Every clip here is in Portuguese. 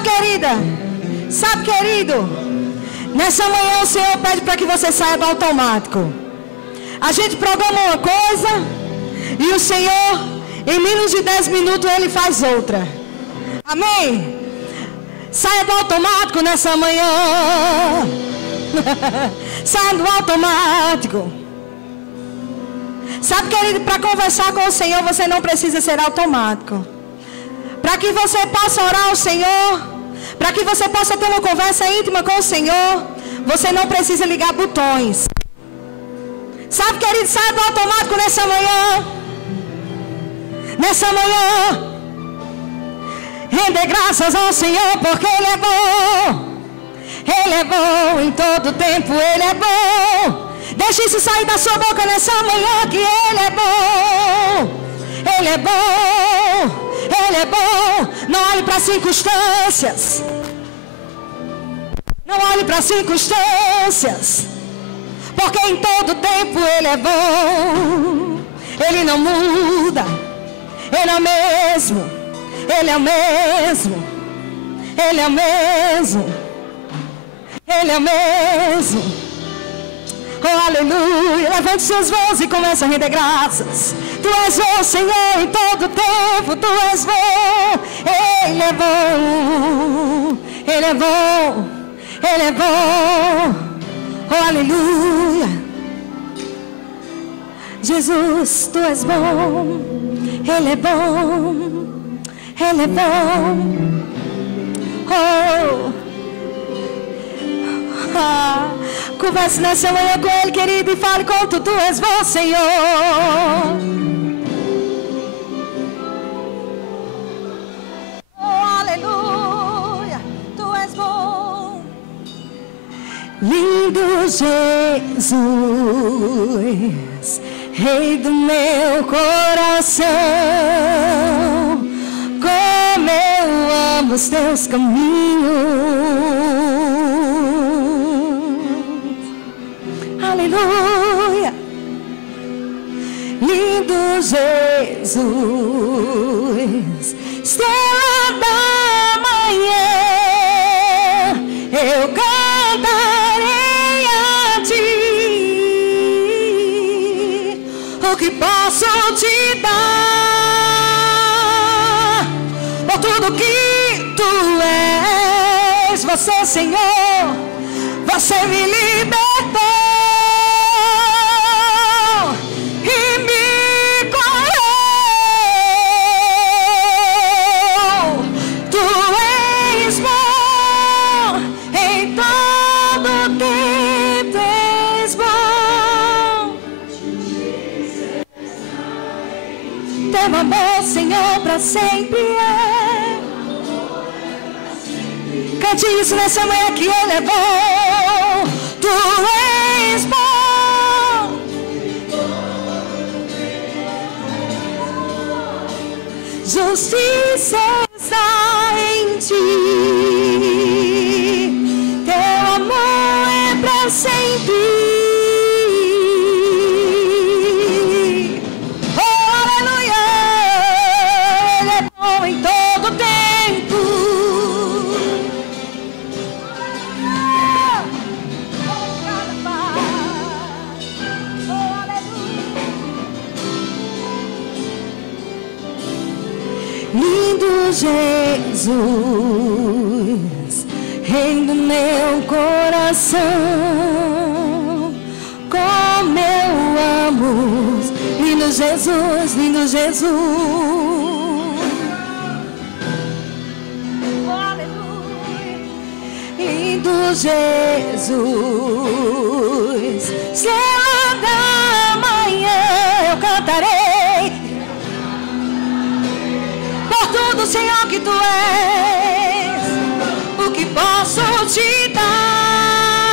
Sabe, querida? Sabe, querido? Nessa manhã o Senhor pede para que você saia do automático. A gente programa uma coisa e o Senhor, em menos de 10 minutos, Ele faz outra. Amém? Saia do automático nessa manhã. Saia do automático. Sabe, querido, para conversar com o Senhor você não precisa ser automático. Para que você possa orar ao Senhor, para que você possa ter uma conversa íntima com o Senhor, você não precisa ligar botões. Sabe, querido, saia do automático nessa manhã. Nessa manhã, render graças ao Senhor porque Ele é bom. Ele é bom em todo tempo, Ele é bom. Deixe isso sair da sua boca nessa manhã que Ele é bom. Ele é bom. Ele é bom. Não olhe para as circunstâncias. Não olhe para as circunstâncias. Porque em todo tempo Ele é bom. Ele não muda. Ele é o mesmo. Ele é o mesmo. Ele é o mesmo. Ele é o mesmo. Oh, aleluia. Levante suas vozes e comece a render graças. Tu és bom, Senhor, em todo tempo. Tu és bom. Ele é bom. Ele é bom. Ele é bom. Oh, aleluia. Jesus, Tu és bom. Ele é bom. Ele é bom. Oh. Converse nessa manhã com Ele, querido, e fale quanto Tu és bom, Senhor. Oh, aleluia. Tu és bom. Lindo Jesus, Rei do meu coração, como eu amo os Teus caminhos. Aleluia. Lindo Jesus, estrela da manhã, eu cantarei a Ti. O que posso Te dar? Por tudo que Tu és, Você, Senhor, Você me libertou. Teu amor, Senhor, para sempre é. Cante isso nessa manhã que Ele é bom. Tu és bom. Justiça está em Ti. Teu amor é para sempre. Jesus, Rei do meu coração, como eu amo, lindo Jesus, lindo Jesus. Oh, aleluia. Lindo Jesus, estrela da manhã, eu cantarei. Tudo, Senhor, que Tu és, o que posso Te dar,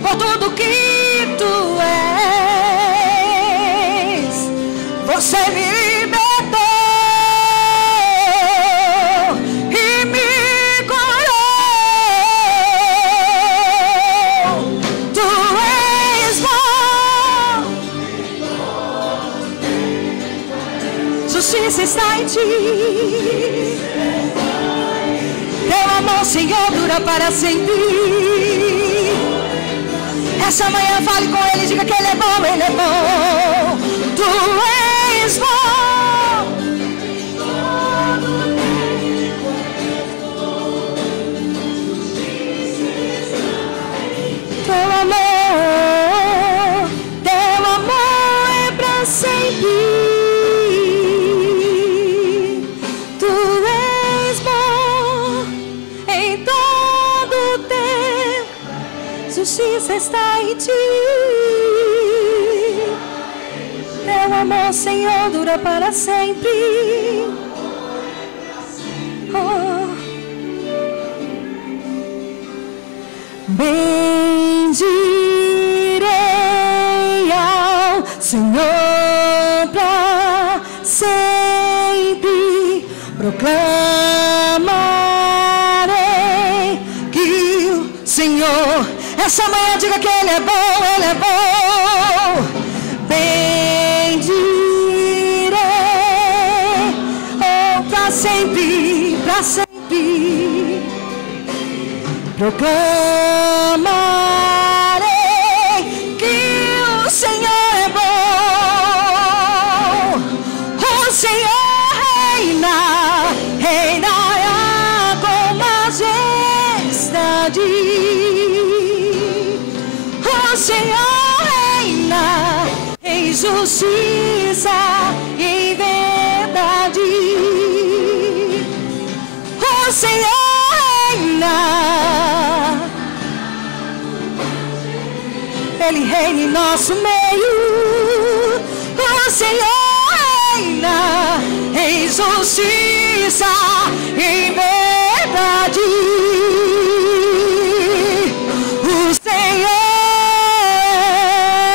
por tudo que Tu és, Você me libertou e me curou. Tu és bom. Justiça está em Ti. amor, Senhor, dura para sempre. Essa manhã fale com Ele, diga que Ele é bom, Ele é bom. Tu és bom. Teu amor é pra sempre. Tu és bom em todo tempo. Justiça está em ti. Teu amor, Senhor, dura para sempre. Oh. Bendirei ao Senhor para sempre. Proclamarei que o Senhor, essa manhã diga que Ele é bom, Ele é bom. Bendirei, oh, para sempre, para sempre. Proclamarei que o Senhor é bom. O Senhor reina, reinará com majestade. O Senhor reina em justiça e em verdade. O Senhor reina, Ele reina em nosso meio. O Senhor reina em justiça e em verdade. O Senhor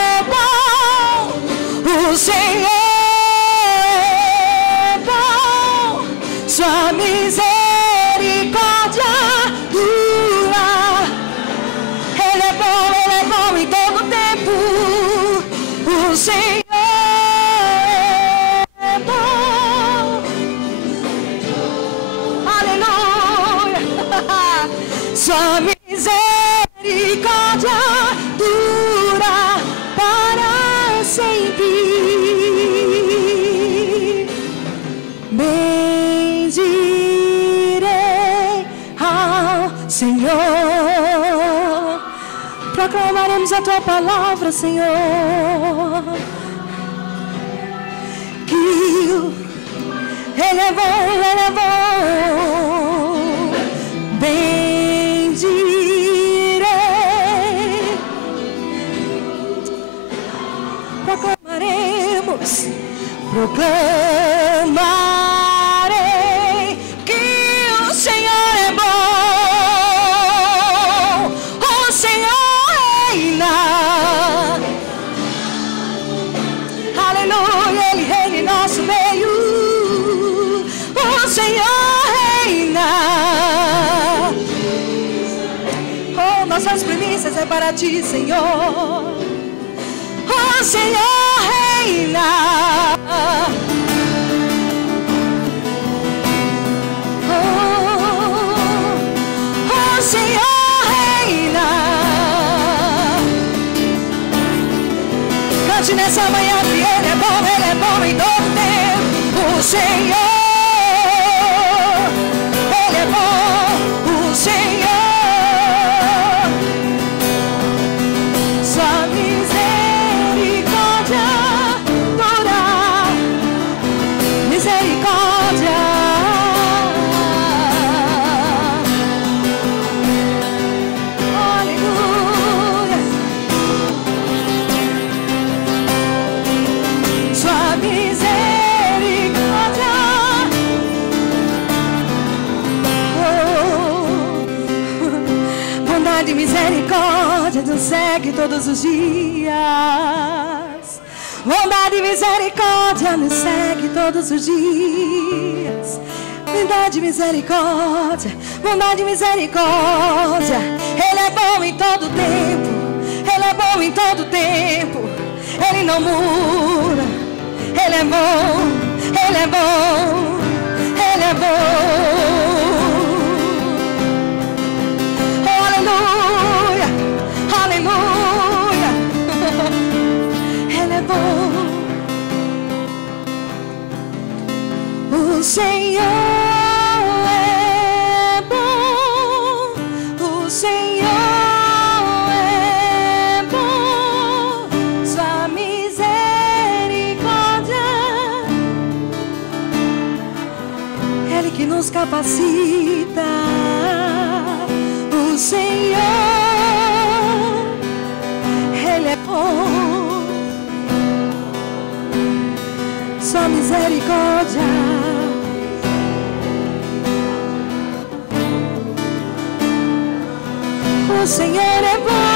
é bom. O Senhor é bom. Sua misericórdia dura. Ele é bom em todo tempo. O Senhor é bom. Aleluia. Sua misericórdia dura para sempre. Bendirei ao Senhor. Proclamaremos a tua palavra, Senhor. Que Ele é bom, Ele é bom. Bendirei. Proclamarei que o Senhor é bom. O Senhor reina. Aleluia, Ele reina em nosso meio. O Senhor reina. Oh, nossas primícias é para ti, Senhor. O Senhor reina. O Senhor reina. Cante nessa manhã que Ele é bom em todo tempo. O Senhor, Ele é bom. O Senhor, sua misericórdia dura. Misericórdia. Aleluia. Sua misericórdia. Bondade e misericórdia nos segue todos os dias. Bondade e misericórdia nos segue todos os dias. Bondade e misericórdia, bondade e misericórdia. Ele é bom em todo tempo. Ele é bom em todo tempo. Ele não muda. Ele é bom. Ele é bom. Ele é bom. capacita. O Senhor, Ele é bom, sua misericórdia. O Senhor é bom.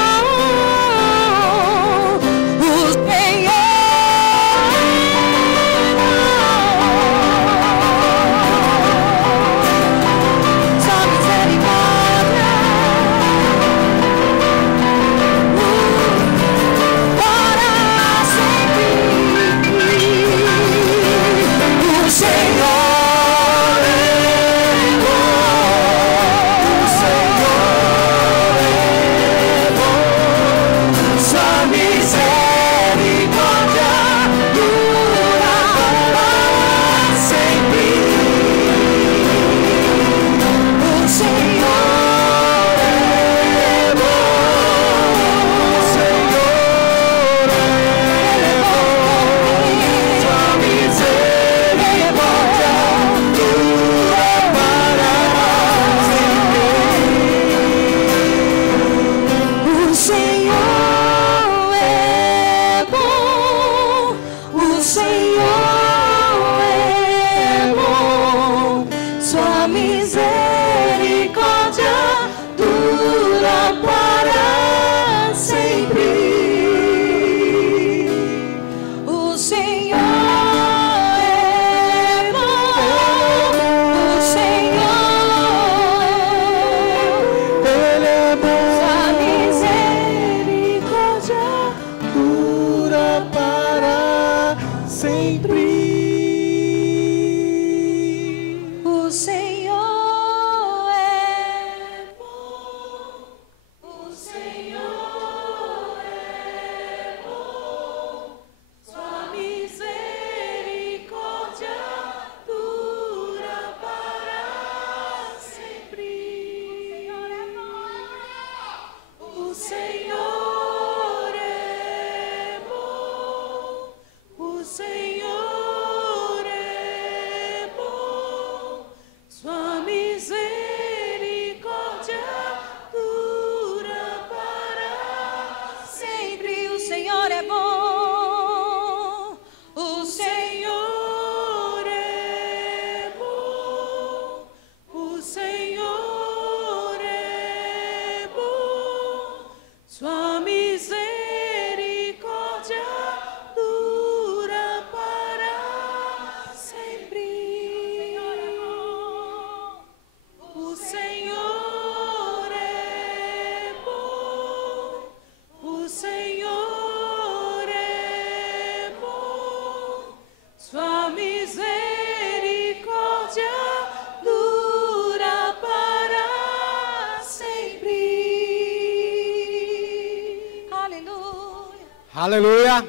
Aleluia.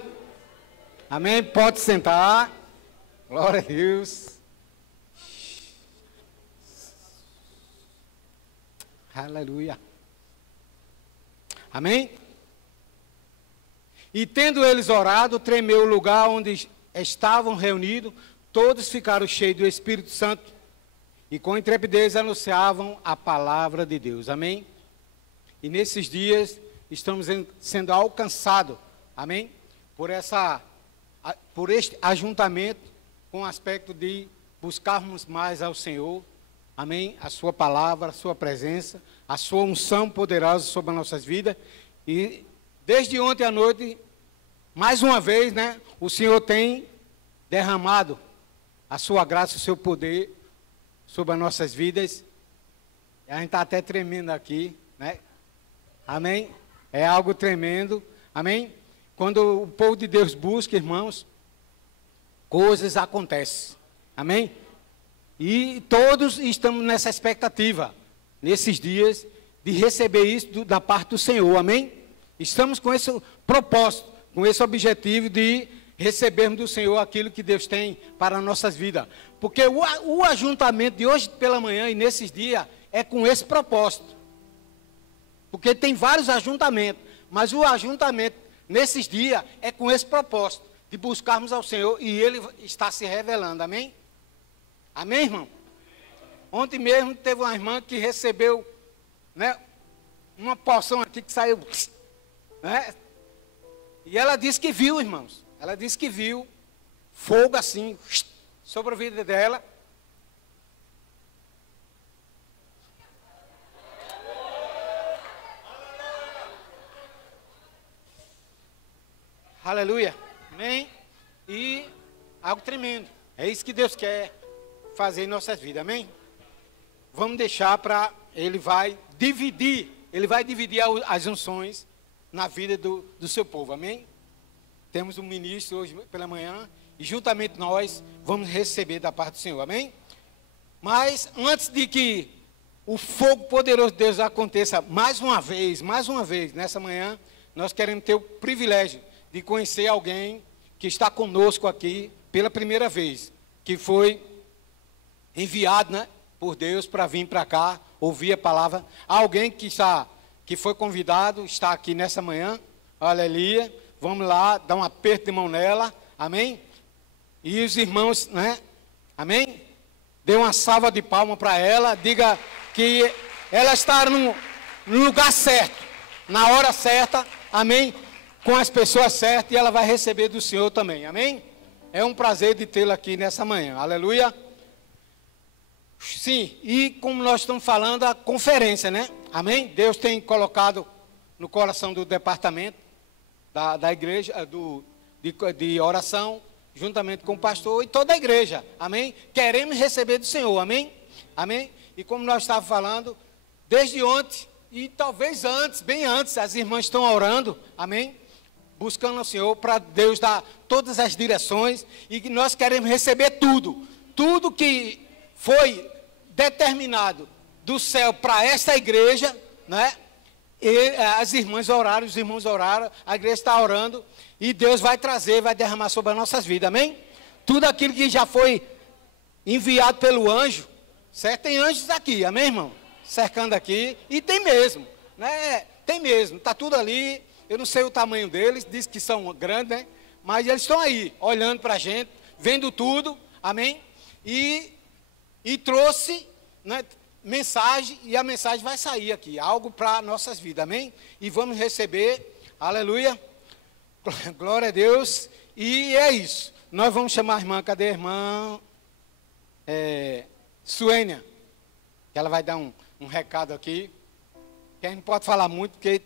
Amém. Pode sentar. Glória a Deus. Aleluia. Amém. E tendo eles orado, tremeu o lugar onde estavam reunidos, todos ficaram cheios do Espírito Santo e com intrepidez anunciavam a palavra de Deus. Amém. E nesses dias estamos sendo alcançados, amém, por este ajuntamento com o aspecto de buscarmos mais ao Senhor, amém, a sua palavra, a sua presença, a sua unção poderosa sobre as nossas vidas. E desde ontem à noite, mais uma vez, né, o Senhor tem derramado a sua graça, o seu poder sobre as nossas vidas. A gente está até tremendo aqui, né? Amém? É algo tremendo, amém? Quando o povo de Deus busca, irmãos, coisas acontecem, amém? E todos estamos nessa expectativa, nesses dias, de receber isso da parte do Senhor, amém? Estamos com esse propósito, com esse objetivo de recebermos do Senhor aquilo que Deus tem para as nossas vidas. Porque o ajuntamento de hoje pela manhã e nesses dias é com esse propósito. Porque tem vários ajuntamentos, mas o ajuntamento nesses dias é com esse propósito, de buscarmos ao Senhor e Ele está se revelando, amém? Amém, irmão? ontem mesmo teve uma irmã que recebeu, né, uma porção aqui que saiu, né? E ela disse que viu, irmãos. Ela disse que viu fogo assim sobre a vida dela. Aleluia. Amém? E algo tremendo. É isso que Deus quer fazer em nossas vidas. Amém? Vamos deixar para... Ele vai dividir as unções na vida do seu povo. Amém? Temos um ministro hoje pela manhã e juntamente nós vamos receber da parte do Senhor. Amém? Mas antes de que o fogo poderoso de Deus aconteça mais uma vez, nessa manhã, nós queremos ter o privilégio de conhecer alguém que está conosco aqui pela primeira vez, que foi enviado, né, por Deus para vir para cá, ouvir a palavra. Alguém que foi convidado, está aqui nessa manhã, aleluia. Vamos lá, dar um aperto de mão nela, amém? E os irmãos, né, amém? Dê uma salva de palma para ela, diga que ela está no lugar certo, na hora certa, amém? Com as pessoas certas, e ela vai receber do Senhor também, amém? É um prazer de tê-la aqui nessa manhã, aleluia. Sim, e como nós estamos falando, a conferência, né? Amém? Deus tem colocado no coração do departamento da igreja, de oração, juntamente com o pastor e toda a igreja, amém? Queremos receber do Senhor, amém? Amém? E como nós estávamos falando, desde ontem, e talvez antes, bem antes, as irmãs estão orando, amém? Buscando ao Senhor para Deus dar todas as direções, e que nós queremos receber tudo que foi determinado do céu para esta igreja, né? E as irmãs oraram, os irmãos oraram, a igreja está orando, e Deus vai trazer, vai derramar sobre as nossas vidas, amém? Tudo aquilo que já foi enviado pelo anjo, certo? Tem anjos aqui, amém, irmão? Cercando aqui, e tem mesmo, né? Tem mesmo, está tudo ali. Eu não sei o tamanho deles, diz que são grandes, né? Mas eles estão aí, olhando para a gente, vendo tudo, amém? E trouxe, né, mensagem, e a mensagem vai sair aqui, algo para nossas vidas, amém? E vamos receber, aleluia, glória a Deus, e é isso. Nós vamos chamar a irmã, cadê a irmã? Suênia, que ela vai dar um recado aqui, que a gente não pode falar muito, porque...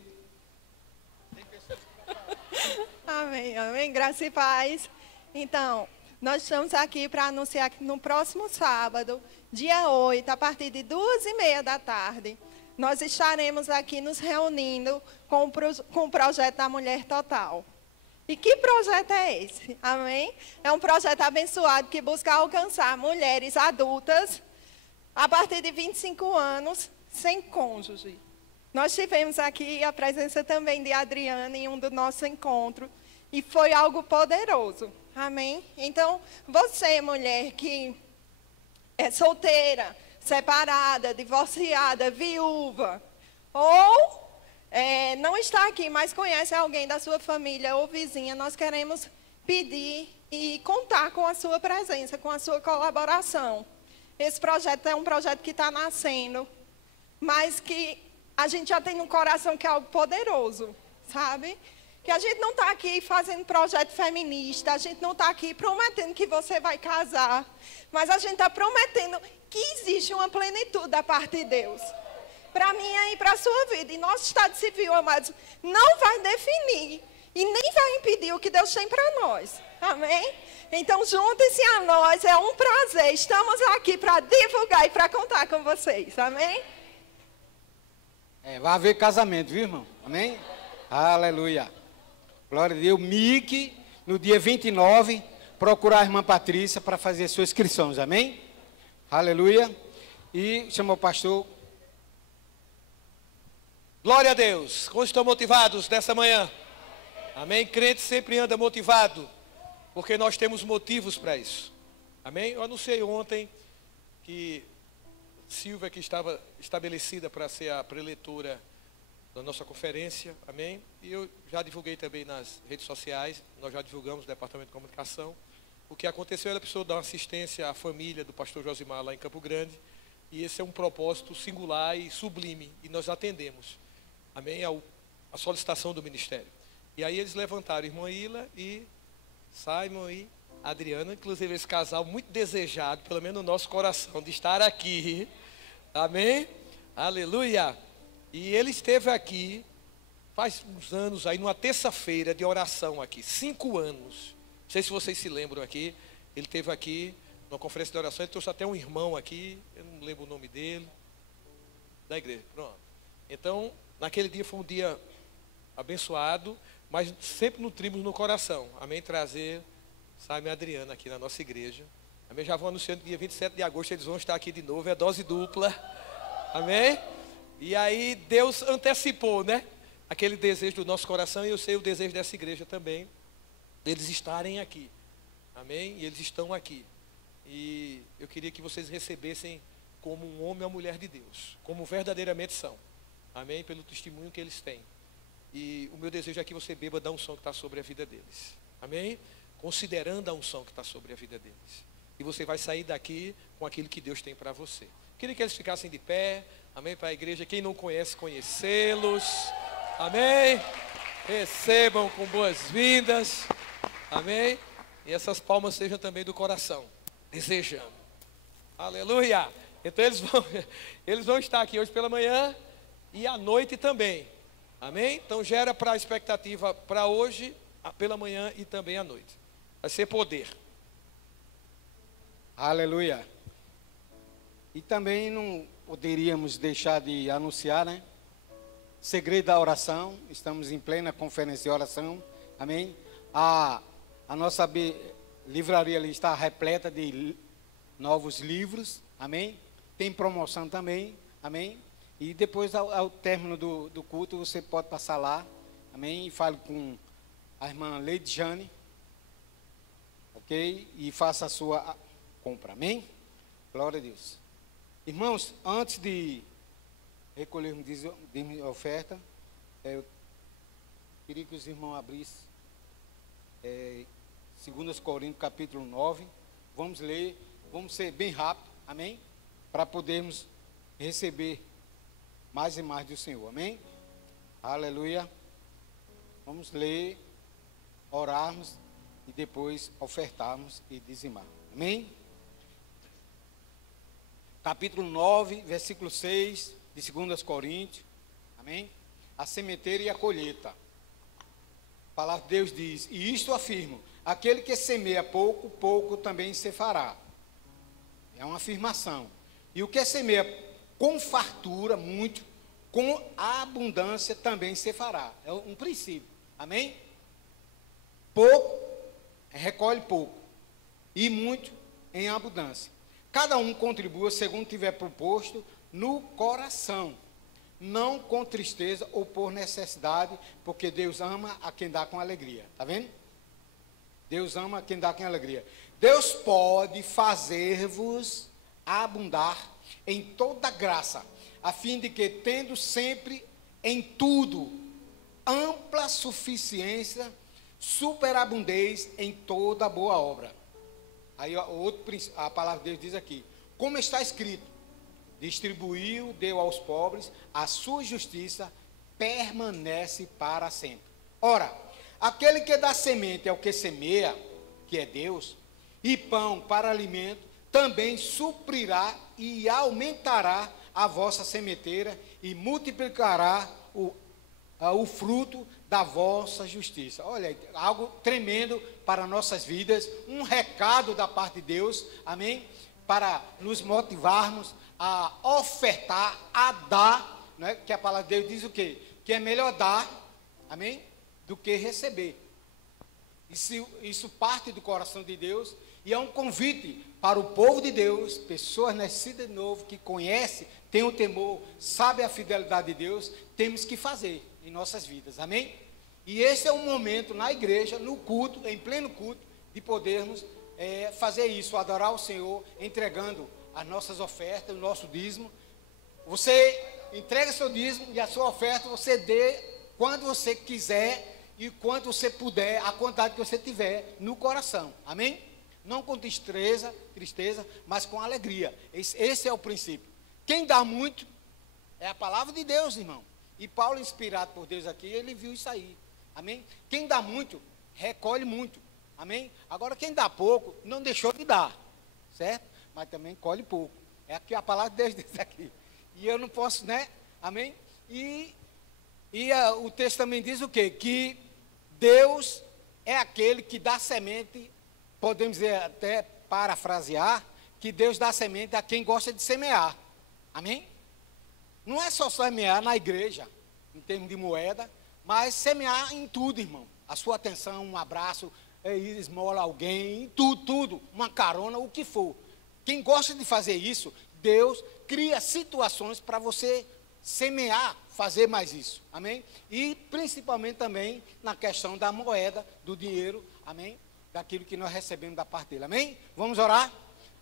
Amém, amém, graça e paz. Então, nós estamos aqui para anunciar que no próximo sábado, dia 8, a partir de 2h30 da tarde, nós estaremos aqui nos reunindo com o projeto da Mulher Total. E que projeto é esse? Amém? É um projeto abençoado que busca alcançar mulheres adultas a partir de 25 anos sem cônjuge. Nós tivemos aqui a presença também de Adriana em um do nosso encontro e foi algo poderoso. Amém? Então, você, mulher que é solteira, separada, divorciada, viúva, ou não está aqui, mas conhece alguém da sua família ou vizinha, nós queremos pedir e contar com a sua presença, com a sua colaboração. Esse projeto é um projeto que está nascendo, mas que a gente já tem no coração que é algo poderoso, sabe? Que a gente não está aqui fazendo projeto feminista, a gente não está aqui prometendo que você vai casar, mas a gente está prometendo que existe uma plenitude da parte de Deus, para mim e para a sua vida. E nosso estado civil, amados, não vai definir e nem vai impedir o que Deus tem para nós, amém? Então, juntem-se a nós, é um prazer, estamos aqui para divulgar e para contar com vocês, amém? Vai haver casamento, viu, irmão? Amém? Aleluia. Glória a Deus. Mique, no dia 29, procurar a irmã Patrícia para fazer suas inscrições, amém? Aleluia. E chamou o pastor. Glória a Deus. Como estão motivados nessa manhã? Amém? Crente sempre anda motivado, porque nós temos motivos para isso. Amém? Eu anunciei ontem que Silvia, que estava estabelecida para ser a preletora da nossa conferência, amém? E eu já divulguei também nas redes sociais, nós já divulgamos no Departamento de Comunicação. O que aconteceu, ela precisou dar uma assistência à família do pastor Josimar lá em Campo Grande, E esse é um propósito singular e sublime, e nós atendemos, amém, a solicitação do ministério. E aí eles levantaram irmã Ila e Simon e Adriana, inclusive esse casal muito desejado, pelo menos no nosso coração, de estar aqui, amém, aleluia. E ele esteve aqui faz uns anos aí, numa terça-feira de oração aqui, 5 anos, não sei se vocês se lembram aqui, ele esteve aqui numa conferência de oração, ele trouxe até um irmão aqui, eu não lembro o nome dele, da igreja, pronto. Então, naquele dia foi um dia abençoado, mas sempre nutrimos no coração, amém, trazer Simon e Adriana aqui na nossa igreja, amém, já vou anunciando que dia 27 de agosto eles vão estar aqui de novo, é dose dupla, amém, e aí Deus antecipou, né, aquele desejo do nosso coração, e eu sei o desejo dessa igreja também, deles estarem aqui, amém, e eles estão aqui, e eu queria que vocês recebessem como um homem ou mulher de Deus, como verdadeiramente são, amém, pelo testemunho que eles têm, e o meu desejo é que você beba da unção que está sobre a vida deles, amém, considerando a unção que está sobre a vida deles, e você vai sair daqui com aquilo que Deus tem para você. Queria que eles ficassem de pé, amém, para a igreja, quem não conhece, conhecê-los, amém, recebam com boas-vindas, amém, e essas palmas sejam também do coração, desejando, aleluia. Então eles vão estar aqui hoje pela manhã e à noite também, amém, então gera para a expectativa para hoje, pela manhã e também à noite, vai ser poder, Aleluia. E também não poderíamos deixar de anunciar, né? Segredo da oração, estamos em plena conferência de oração, amém? A nossa livraria ali está repleta de novos livros, amém? Tem promoção também, amém? E depois, ao término do culto, você pode passar lá, amém? E fale com a irmã Lady Jane, ok? E faça a sua compra, amém? Glória a Deus. Irmãos, antes de recolhermos de oferta, eu queria que os irmãos abrissem 2 Coríntios capítulo 9, vamos ler, vamos ser bem rápido, amém? Para podermos receber mais e mais do Senhor, amém? Aleluia. Vamos ler, orarmos e depois ofertarmos e dizimar, amém? Capítulo 9, versículo 6 de 2 Coríntios, amém? A sementeira e a colheita. A palavra de Deus diz, e isto afirmo, aquele que semeia pouco, pouco também se fará. É uma afirmação. E o que semeia com fartura, muito, com abundância também se fará. É um princípio, amém? Pouco, recolhe pouco, e muito em abundância. Cada um contribua segundo tiver proposto no coração, não com tristeza ou por necessidade, porque Deus ama a quem dá com alegria. Está vendo? Deus ama a quem dá com alegria. Deus pode fazer-vos abundar em toda graça, a fim de que, tendo sempre em tudo ampla suficiência, superabundez em toda boa obra. Aí a palavra de Deus diz aqui, como está escrito, distribuiu, deu aos pobres, a sua justiça permanece para sempre. Ora, aquele que dá semente ao que semeia, que é Deus, e pão para alimento, também suprirá e aumentará a vossa sementeira e multiplicará o fruto da vossa justiça. Olha, algo tremendo para nossas vidas, um recado da parte de Deus, amém? Para nos motivarmos a ofertar, a dar, né? Que a palavra de Deus diz o quê? Que é melhor dar, amém? Do que receber. Isso parte do coração de Deus e é um convite para o povo de Deus, pessoas nascidas de novo, que conhecem, têm o temor, sabem a fidelidade de Deus, temos que fazer em nossas vidas, amém? E esse é um momento na igreja, no culto, em pleno culto, de podermos fazer isso, adorar o Senhor, entregando as nossas ofertas, o nosso dízimo. Você entrega seu dízimo e a sua oferta você dê quando você quiser e quando você puder, a quantidade que você tiver no coração, amém? Não com tristeza, mas com alegria. Esse é o princípio. Quem dá muito é a palavra de Deus, irmão. E Paulo, inspirado por Deus aqui, ele viu isso aí. Amém? Quem dá muito, recolhe muito. Amém? Agora, quem dá pouco, não deixou de dar. Certo? Mas também colhe pouco. É aqui a palavra de Deus diz aqui. E eu não posso, né? Amém? O texto também diz o quê? Que Deus é aquele que dá semente, podemos dizer até parafrasear, que Deus dá semente a quem gosta de semear. Amém? Não é só semear na igreja, em termos de moeda, mas semear em tudo, irmão. A sua atenção, um abraço, esmola alguém, tudo, uma carona, o que for. Quem gosta de fazer isso, Deus cria situações para você semear, fazer mais isso, amém? E principalmente também na questão da moeda, do dinheiro, amém? Daquilo que nós recebemos da parte dele, amém? Vamos orar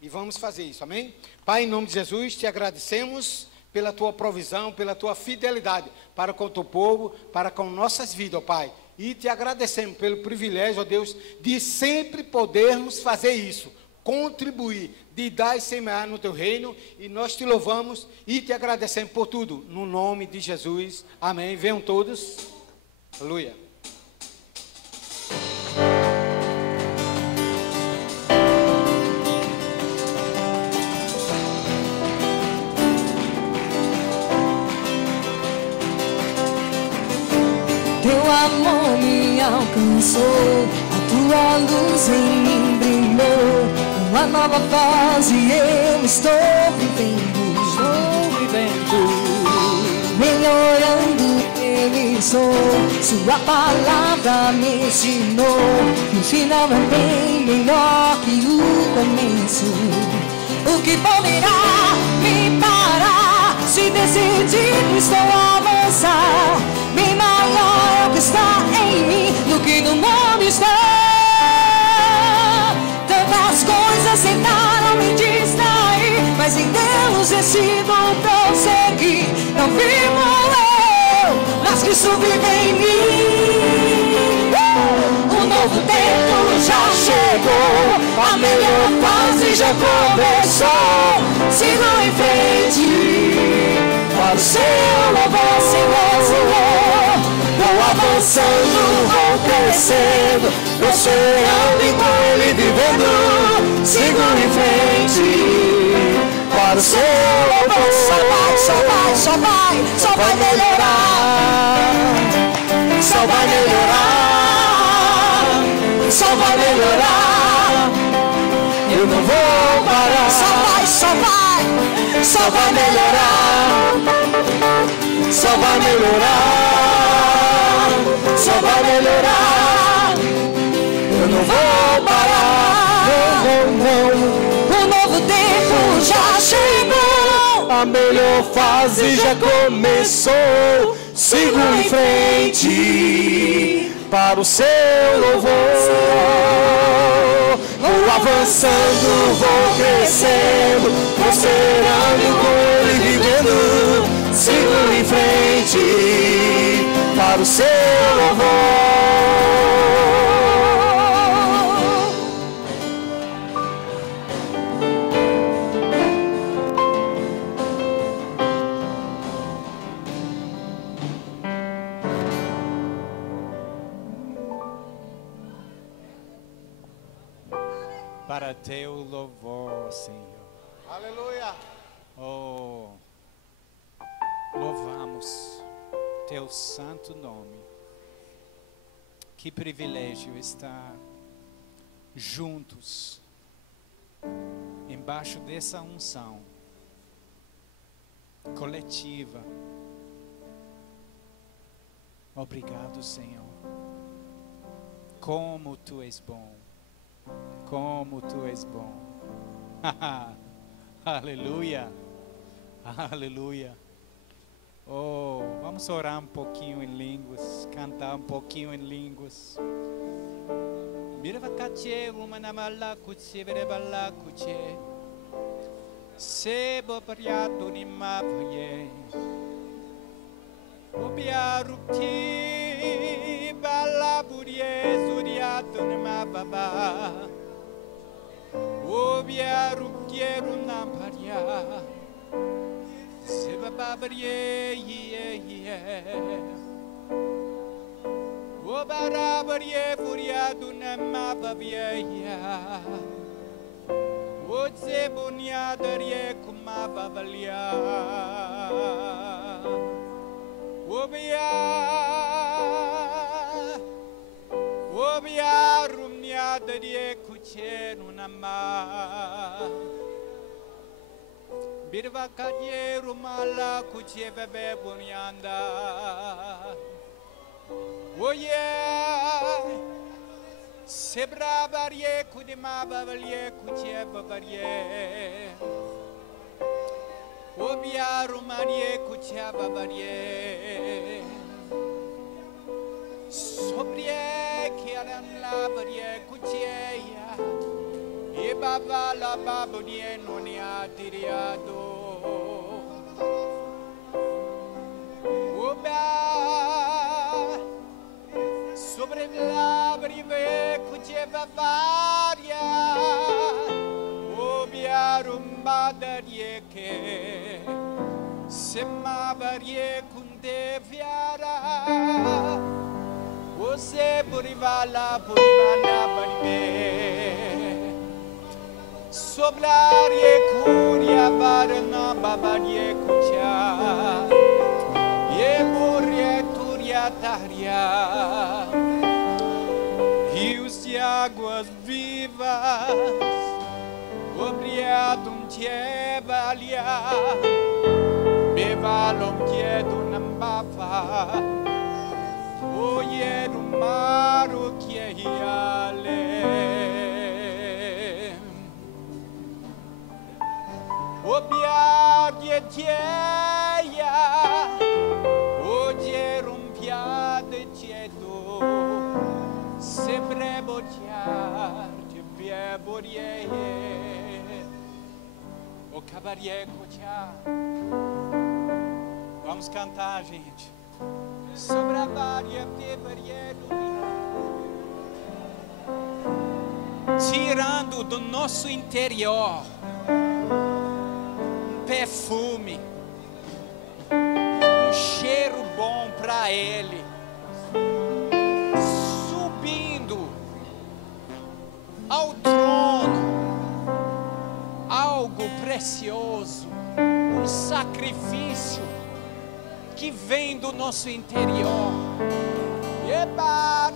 e vamos fazer isso, amém? Pai, em nome de Jesus, te agradecemos pela tua provisão, pela tua fidelidade para com o teu povo, para com nossas vidas, ó Pai. E te agradecemos pelo privilégio, ó Deus, de sempre podermos fazer isso, contribuir, de dar e semear no teu reino, e nós te louvamos e te agradecemos por tudo, no nome de Jesus, amém. Venham todos, aleluia. Teu amor me alcançou, a tua luz em mim brilhou. Uma nova fase eu estou vivendo, melhorando eu sou. Sua palavra me ensinou que o final é bem melhor que o começo. O que poderá me parar se decidir estou a avançar? Bem maior é o que está em mim do que no mundo está. Tantas coisas tentaram me distrair, mas em Deus decido prosseguir. Não vivo eu, mas Cristo vive em mim. Um novo tempo já chegou, a melhor fase já começou. Sigo em frente para o seu louvor, Senhor, Senhor. Vou avançando, vou crescendo, prosperando e com Ele vivendo. Sigo em frente para o seu louvor. Só vai melhorar. Só vai melhorar. Só vai melhorar. Eu não vou parar. Só vai melhorar. Só vai melhorar. Só vai melhorar. Eu não vou parar. Não. O novo tempo já chegou. A melhor fase já começou. Sigo em frente para o seu louvor. Vou avançando, vou crescendo, prosperando, com Ele vivendo. Sigo em frente para o seu louvor. Para teu louvor, Senhor. Aleluia. Oh, louvamos teu santo nome. Que privilégio estar juntos, embaixo dessa unção coletiva. Obrigado, Senhor. Como tu és bom. Como tu és bom. Aleluia. Aleluia. Oh, vamos orar um pouquinho em línguas, cantar um pouquinho em línguas. Mirvakache umanamalakuche verebalakuche. Sebo priato ni mavaye. Obiarupti balaburie zuriato ni mavaba. Obiarupieru namparia. birba babarie o barabarie furiado na mabavia o zebunia darie kumabavalia o bia rumnia darie kuchenu nama birva kadye rumala kuche bebe bunyanda oye sebra barye kudima babalye kuche babarye obia rumanie kuche babarye sobre kiaran la barye kuche ya e baba la babudie nonia tiriado oba sobre la brive kucheva varia obia rumba darieke sema varie kunde viara ose burivala baribe Soblarie curia varna babarie cucia Ye murie turia taria Rios de águas vivas Obriadum tie valia Bevalom tie dunambava Oye rumaru kie hiale Obiadie tieia, oje rumpia de tiedo, sempre botiar de bieborie, o cabarie cotiar. Vamos cantar, gente. Sobre a varia beberie tirando do nosso interior perfume, cheiro bom para Ele, subindo ao trono, algo precioso, um sacrifício que vem do nosso interior. Eba,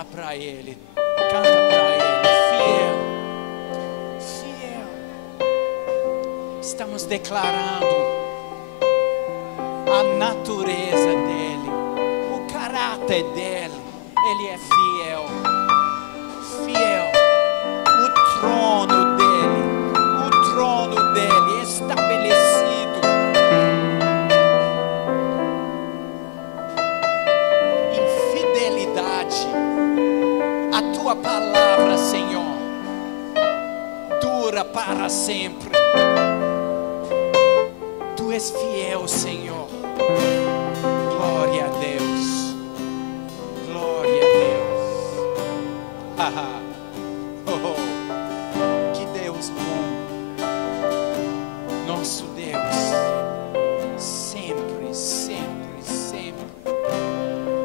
Fala para Ele, canta para Ele, fiel. Estamos declarando a natureza dEle, o caráter dEle. Ele é fiel. O trono dEle estabelecido em fidelidade. A tua palavra, Senhor, dura para sempre. Tu és fiel, Senhor. Glória a Deus. Glória a Deus. Que Deus bom. Nosso Deus. Sempre, sempre, sempre.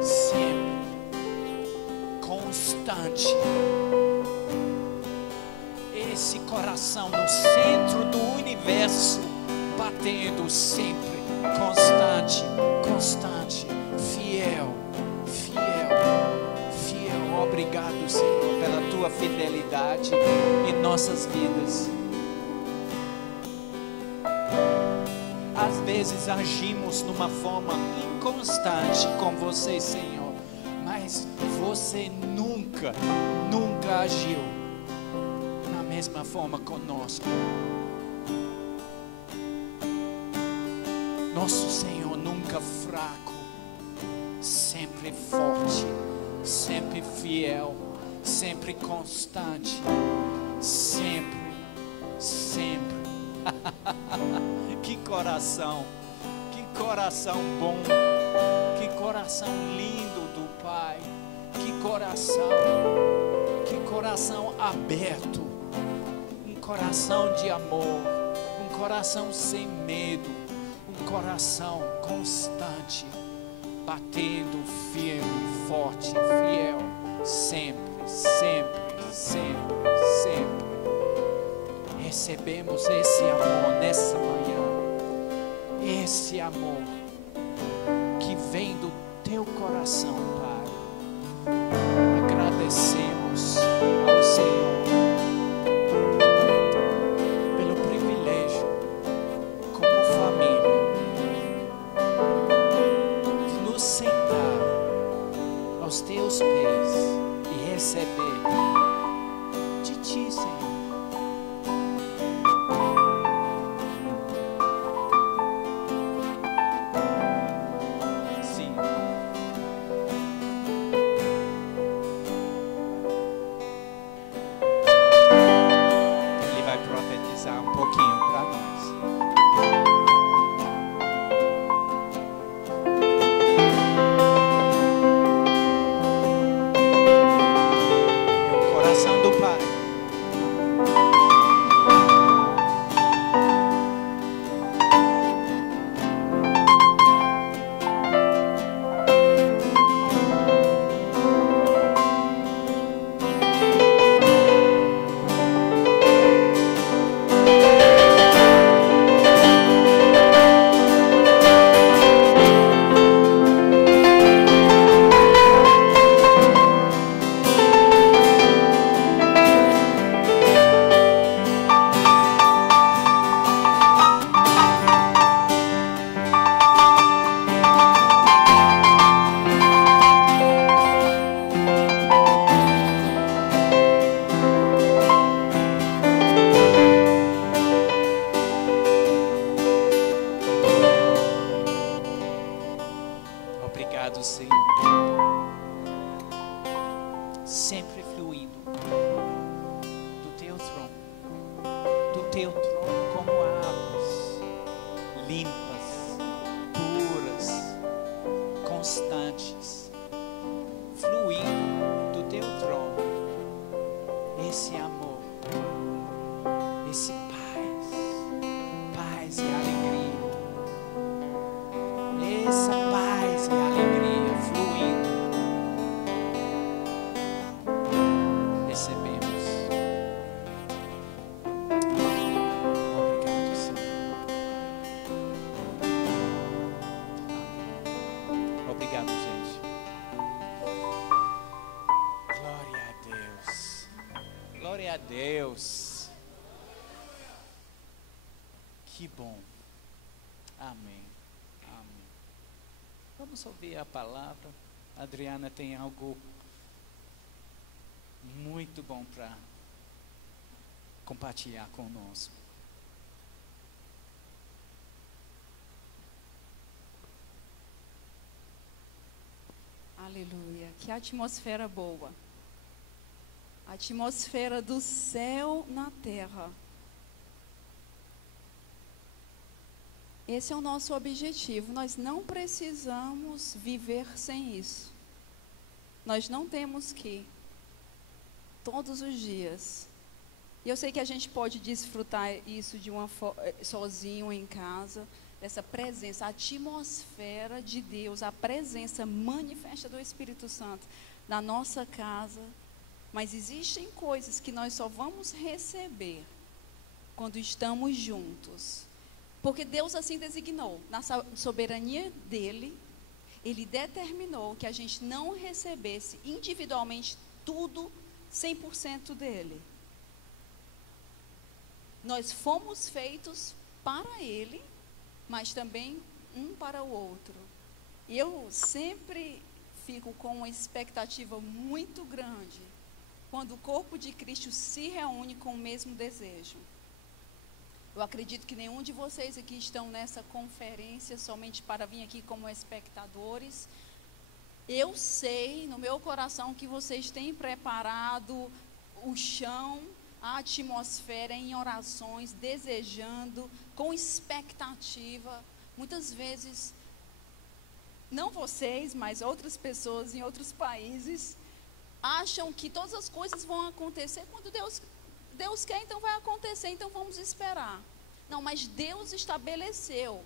Sempre. Constante. Esse coração no centro do universo, batendo sempre, constante, fiel. Obrigado, Senhor, pela tua fidelidade em nossas vidas. Às vezes agimos numa forma inconstante com você, Senhor, mas você nunca agiu na mesma forma conosco. Nosso Senhor nunca fraco, sempre forte, sempre fiel, sempre constante, sempre. Que coração bom, que coração lindo do Pai, que coração aberto, um coração de amor, um coração sem medo, um coração constante, batendo firme, forte, fiel, sempre. Recebemos esse amor nessa manhã, esse amor que vem do teu coração, Pai. Agradecemos ao Senhor pelo privilégio, como família, de nos sentar aos teus pés e receber de ti, Senhor. Sim. Ele vai profetizar um pouquinho para nós. Do Pai. Obrigado, Senhor, sempre fluindo do teu trono como águas limpas, puras, constantes, fluindo do teu trono, esse amor, esse paz e alegria, essa paz e alegria fluindo. Recebemos. Obrigado, Senhor. Deus. Que bom. Amém. Amém. Vamos ouvir a palavra. A Adriana tem algo muito bom para compartilhar conosco. Aleluia, que atmosfera boa. A atmosfera do céu na terra. Esse é o nosso objetivo. Nós não precisamos viver sem isso. Nós não temos que, todos os dias. E eu sei que a gente pode desfrutar isso sozinho em casa, dessa presença, a atmosfera de Deus, a presença manifesta do Espírito Santo na nossa casa. Mas existem coisas que nós só vamos receber quando estamos juntos. Porque Deus assim designou, na soberania dele, ele determinou que a gente não recebesse individualmente tudo 100% dele. Nós fomos feitos para ele, mas também um para o outro. E eu sempre fico com uma expectativa muito grande quando o corpo de Cristo se reúne com o mesmo desejo. Eu acredito que nenhum de vocês aqui estão nessa conferência somente para vir aqui como espectadores. Eu sei no meu coração que vocês têm preparado o chão, a atmosfera em orações, desejando, com expectativa. Muitas vezes, não vocês, mas outras pessoas em outros países, acham que todas as coisas vão acontecer quando Deus quer, então vai acontecer, então vamos esperar. Não, mas Deus estabeleceu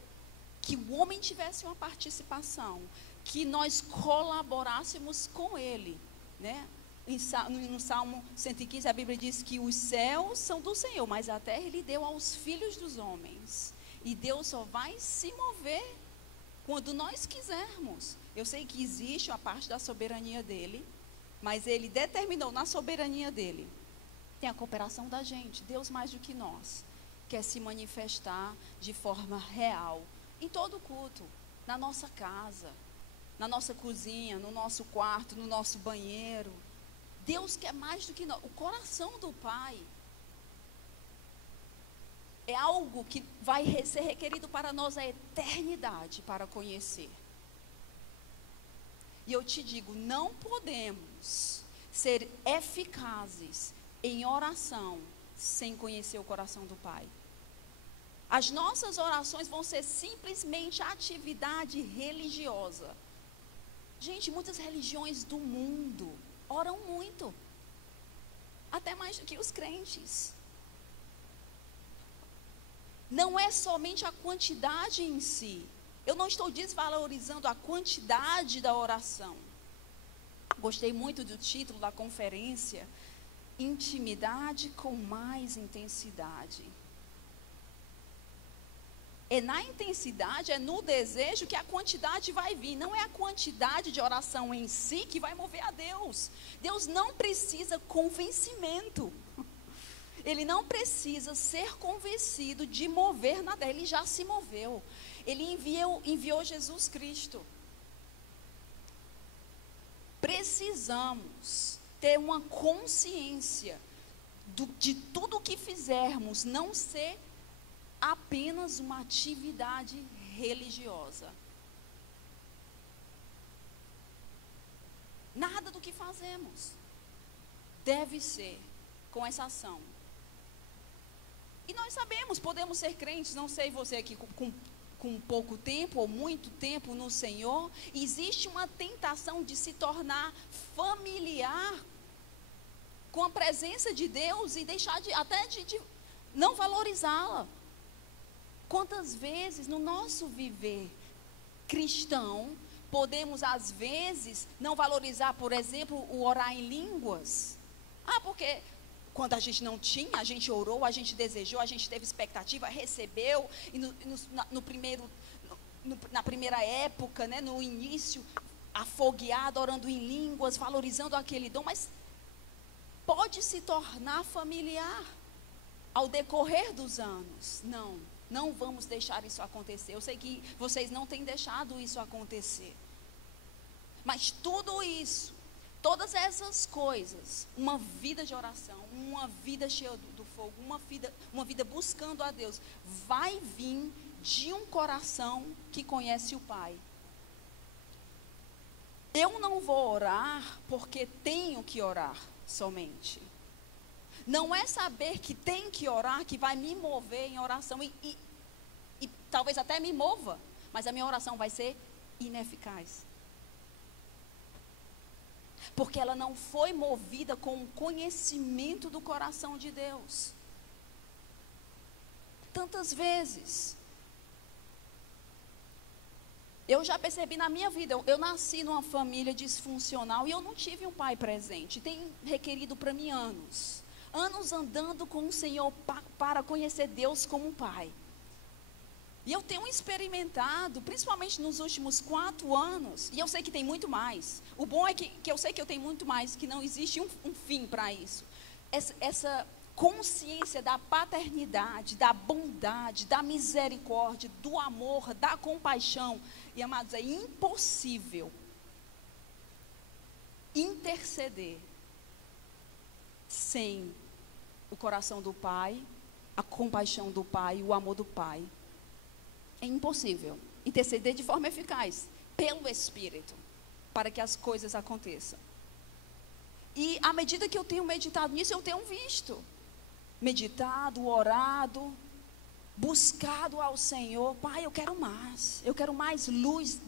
que o homem tivesse uma participação, que nós colaborássemos com Ele, né? No Salmo 115 a Bíblia diz que os céus são do Senhor, mas a terra Ele deu aos filhos dos homens. E Deus só vai se mover quando nós quisermos. Eu sei que existe uma parte da soberania dEle, mas Ele determinou na soberania dEle. Tem a cooperação da gente. Deus mais do que nós quer se manifestar de forma real em todo culto, na nossa casa, na nossa cozinha, no nosso quarto, no nosso banheiro. Deus quer mais do que nós. O coração do Pai é algo que vai ser requerido para nós a eternidade para conhecer. E eu te digo, não podemos ser eficazes em oração sem conhecer o coração do Pai. As nossas orações vão ser simplesmente atividade religiosa. Gente, muitas religiões do mundo oram muito, até mais do que os crentes. Não é somente a quantidade em si. Eu não estou desvalorizando a quantidade da oração. Gostei muito do título da conferência, intimidade com mais intensidade. É na intensidade, é no desejo que a quantidade vai vir. Não é a quantidade de oração em si que vai mover a Deus. Deus não precisa convencimento. Ele não precisa ser convencido de mover nada. Ele já se moveu. Ele enviou Jesus Cristo. Precisamos ter uma consciência de tudo o que fizermos não ser apenas uma atividade religiosa. Nada do que fazemos deve ser com essa ação. E nós sabemos, podemos ser crentes, não sei você aqui com pouco tempo ou muito tempo no Senhor, existe uma tentação de se tornar familiar com a presença de Deus e deixar de não valorizá-la. Quantas vezes no nosso viver cristão, podemos às vezes não valorizar, por exemplo, o orar em línguas? Porque quando a gente não tinha, a gente orou, a gente desejou, a gente teve expectativa, recebeu, e na primeira época, né, no início, afogueado, orando em línguas, valorizando aquele dom, mas pode se tornar familiar ao decorrer dos anos. Não vamos deixar isso acontecer. Eu sei que vocês não têm deixado isso acontecer. Mas tudo isso, todas essas coisas, uma vida de oração, uma vida cheia do fogo, uma vida buscando a Deus, vai vir de um coração que conhece o Pai. Eu não vou orar porque tenho que orar somente. Não é saber que tem que orar que vai me mover em oração e talvez até me mova, mas a minha oração vai ser ineficaz. Porque ela não foi movida com o conhecimento do coração de Deus. Tantas vezes eu já percebi na minha vida, eu nasci numa família disfuncional e eu não tive um pai presente. Tem requerido para mim anos andando com o Senhor para conhecer Deus como um pai. E eu tenho experimentado, principalmente nos últimos 4 anos, e eu sei que tem muito mais. O bom é que eu sei que eu tenho muito mais, que não existe um fim para isso. Essa consciência da paternidade, da bondade, da misericórdia, do amor, da compaixão. E, amados, é impossível interceder sem o coração do Pai, a compaixão do Pai, o amor do Pai. É impossível interceder de forma eficaz, pelo Espírito, para que as coisas aconteçam. E à medida que eu tenho meditado nisso, eu tenho visto, meditado, orado, buscado ao Senhor. Pai, eu quero mais luz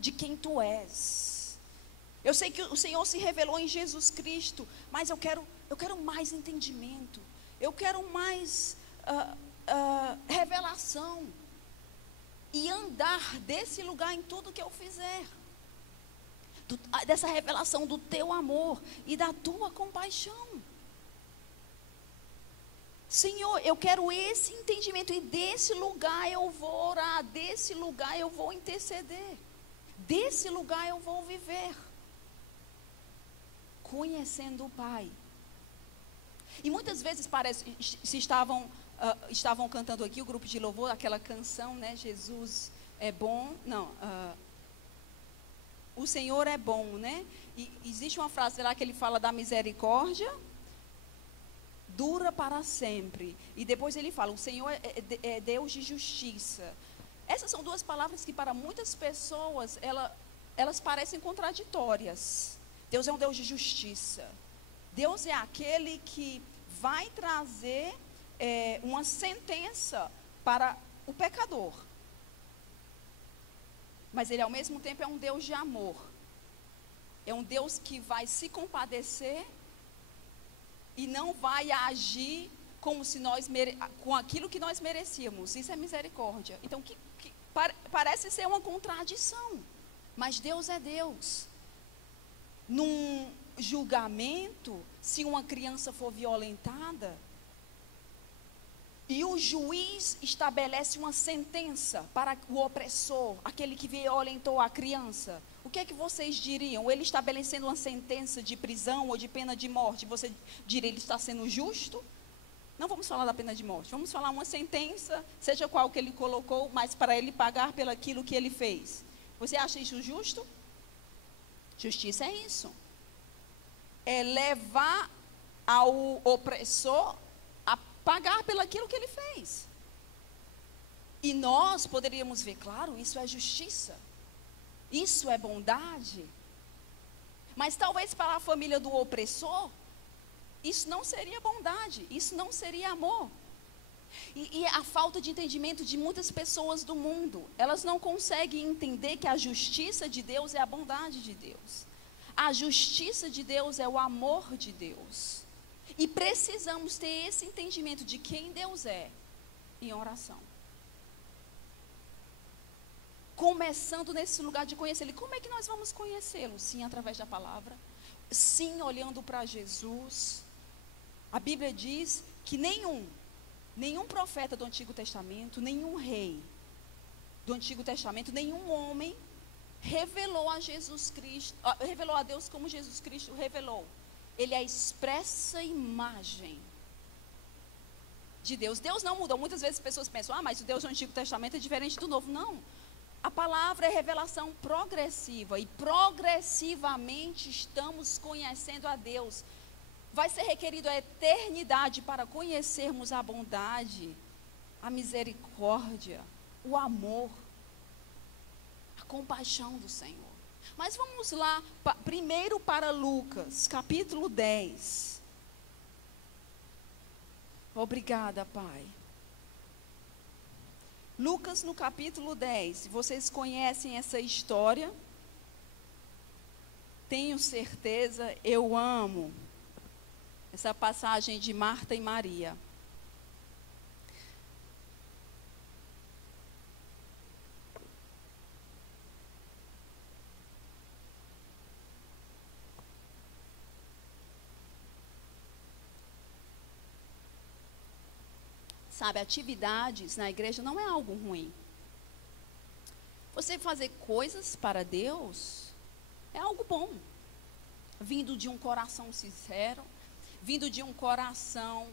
de quem Tu és. Eu sei que o Senhor se revelou em Jesus Cristo, mas eu quero mais entendimento, eu quero mais revelação, e andar desse lugar em tudo que eu fizer, dessa revelação do Teu amor e da Tua compaixão. Senhor, eu quero esse entendimento, e desse lugar eu vou orar, desse lugar eu vou interceder, desse lugar eu vou viver, conhecendo o Pai. E muitas vezes parece, se estavam cantando aqui, o grupo de louvor, aquela canção, né? Jesus é bom, o Senhor é bom, né? E existe uma frase lá que ele fala da misericórdia, dura para sempre. E depois ele fala, o Senhor é Deus de justiça. Essas são 2 palavras que para muitas pessoas, elas parecem contraditórias. Deus é um Deus de justiça. Deus é aquele que vai trazer uma sentença para o pecador. Mas Ele ao mesmo tempo é um Deus de amor. É um Deus que vai se compadecer e não vai agir como se com aquilo que nós merecíamos. Isso é misericórdia. Então, parece ser uma contradição, mas Deus é Deus. Num julgamento, se uma criança for violentada, e o juiz estabelece uma sentença para o opressor, aquele que violentou a criança, o que é que vocês diriam? Ele estabelecendo uma sentença de prisão ou de pena de morte, você diria, ele está sendo justo? Não vamos falar da pena de morte, vamos falar uma sentença, seja qual que ele colocou, mas para ele pagar pelo aquilo que ele fez. Você acha isso justo? Justiça é isso. É levar ao opressor a pagar pelo aquilo que ele fez. E nós poderíamos ver, claro, isso é justiça, isso é bondade. Mas talvez para a família do opressor, isso não seria bondade, isso não seria amor. E a falta de entendimento de muitas pessoas do mundo, elas não conseguem entender que a justiça de Deus é a bondade de Deus. A justiça de Deus é o amor de Deus. E precisamos ter esse entendimento de quem Deus é em oração. Começando nesse lugar de conhecê-lo. Como é que nós vamos conhecê-lo? Sim, através da palavra. Sim, olhando para Jesus. A Bíblia diz que nenhum profeta do Antigo Testamento, nenhum rei do Antigo Testamento, nenhum homem revelou a Jesus Cristo, revelou a Deus como Jesus Cristo revelou. ele é a expressa imagem de Deus. Deus não mudou. Muitas vezes as pessoas pensam, mas o Deus do Antigo Testamento é diferente do Novo. Não. A palavra é revelação progressiva, e progressivamente estamos conhecendo a Deus. Vai ser requerido a eternidade para conhecermos a bondade, a misericórdia, o amor, a compaixão do Senhor. Mas vamos lá, primeiro para Lucas, capítulo 10. Obrigada, Pai. Lucas no capítulo 10, vocês conhecem essa história? Tenho certeza, eu amo essa passagem de Marta e Maria. Sabe, atividades na igreja não é algo ruim. Você fazer coisas para Deus é algo bom. Vindo de um coração sincero, vindo de um coração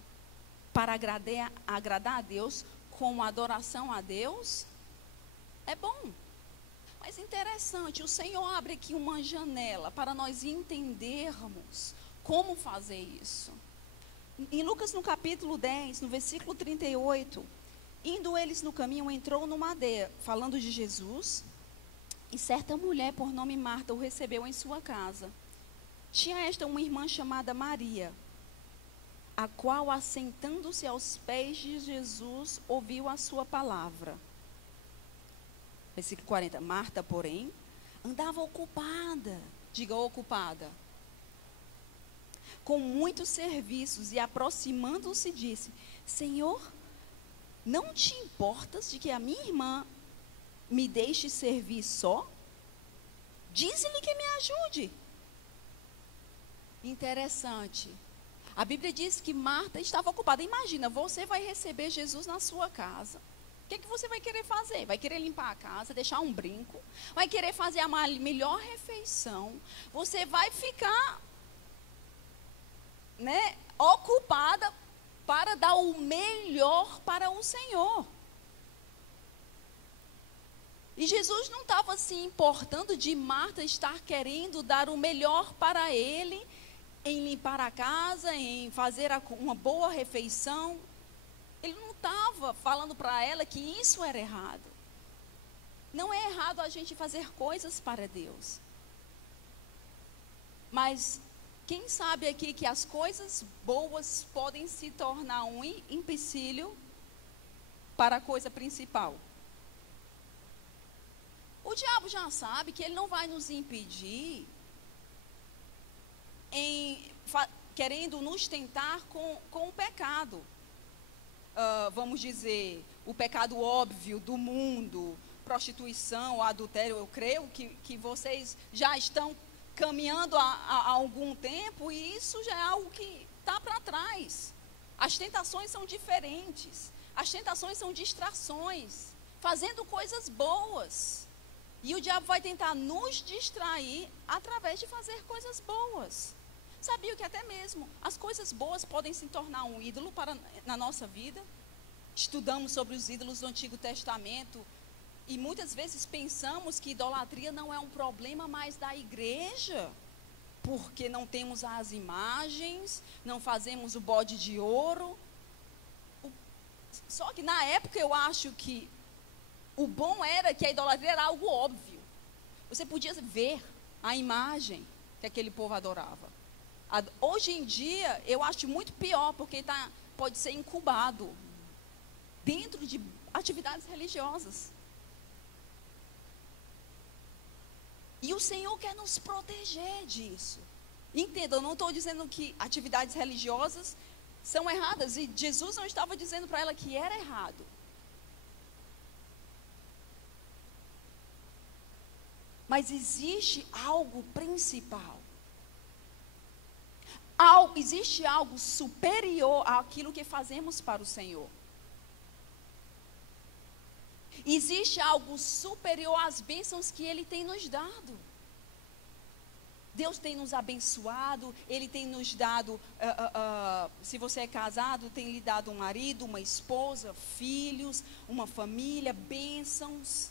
para agradar a Deus, com adoração a Deus, é bom. Mas interessante, o Senhor abre aqui uma janela para nós entendermos como fazer isso. Em Lucas, no capítulo 10, no versículo 38, indo eles no caminho, entrou numa aldeia, falando de Jesus, e certa mulher, por nome Marta, o recebeu em sua casa. Tinha esta uma irmã chamada Maria, a qual, assentando-se aos pés de Jesus, ouviu a sua palavra. Versículo 40, Marta, porém, andava ocupada, diga ocupada, com muitos serviços, e aproximando-se disse, Senhor, não te importas de que a minha irmã me deixe servir só? Dize-lhe que me ajude. Interessante. A Bíblia diz que Marta estava ocupada. Imagina, você vai receber Jesus na sua casa. O que você vai querer fazer? Vai querer limpar a casa, deixar um brinco? Vai querer fazer a melhor refeição? Você vai ficar ocupada para dar o melhor para o Senhor. E Jesus não estava se importando de Marta estar querendo dar o melhor para ele, em limpar a casa, em fazer uma boa refeição. Ele não estava falando para ela que isso era errado. Não é errado a gente fazer coisas para Deus. Mas quem sabe aqui que as coisas boas podem se tornar um empecilho para a coisa principal? O diabo já sabe que ele não vai nos impedir querendo nos tentar com o pecado. Vamos dizer, o pecado óbvio do mundo, prostituição, adultério. Eu creio que vocês já estão caminhando há algum tempo, e isso já é algo que está para trás. As tentações são diferentes, as tentações são distrações, fazendo coisas boas, e o diabo vai tentar nos distrair através de fazer coisas boas. Sabia que até mesmo as coisas boas podem se tornar um ídolo na nossa vida? Estudamos sobre os ídolos do Antigo Testamento, e muitas vezes pensamos que idolatria não é um problema mais da igreja, porque não temos as imagens, não fazemos o bode de ouro. Só que na época eu acho que o bom era que a idolatria era algo óbvio. Você podia ver a imagem que aquele povo adorava. Hoje em dia eu acho muito pior, porque pode ser incubado dentro de atividades religiosas. E o Senhor quer nos proteger disso. Entenda, eu não estou dizendo que atividades religiosas são erradas. E Jesus não estava dizendo para ela que era errado. Mas existe algo principal. Existe algo superior àquilo que fazemos para o Senhor. Existe algo superior às bênçãos que Ele tem nos dado. Deus tem nos abençoado, Ele tem nos dado, se você é casado, tem lhe dado um marido, uma esposa, filhos, uma família, bênçãos.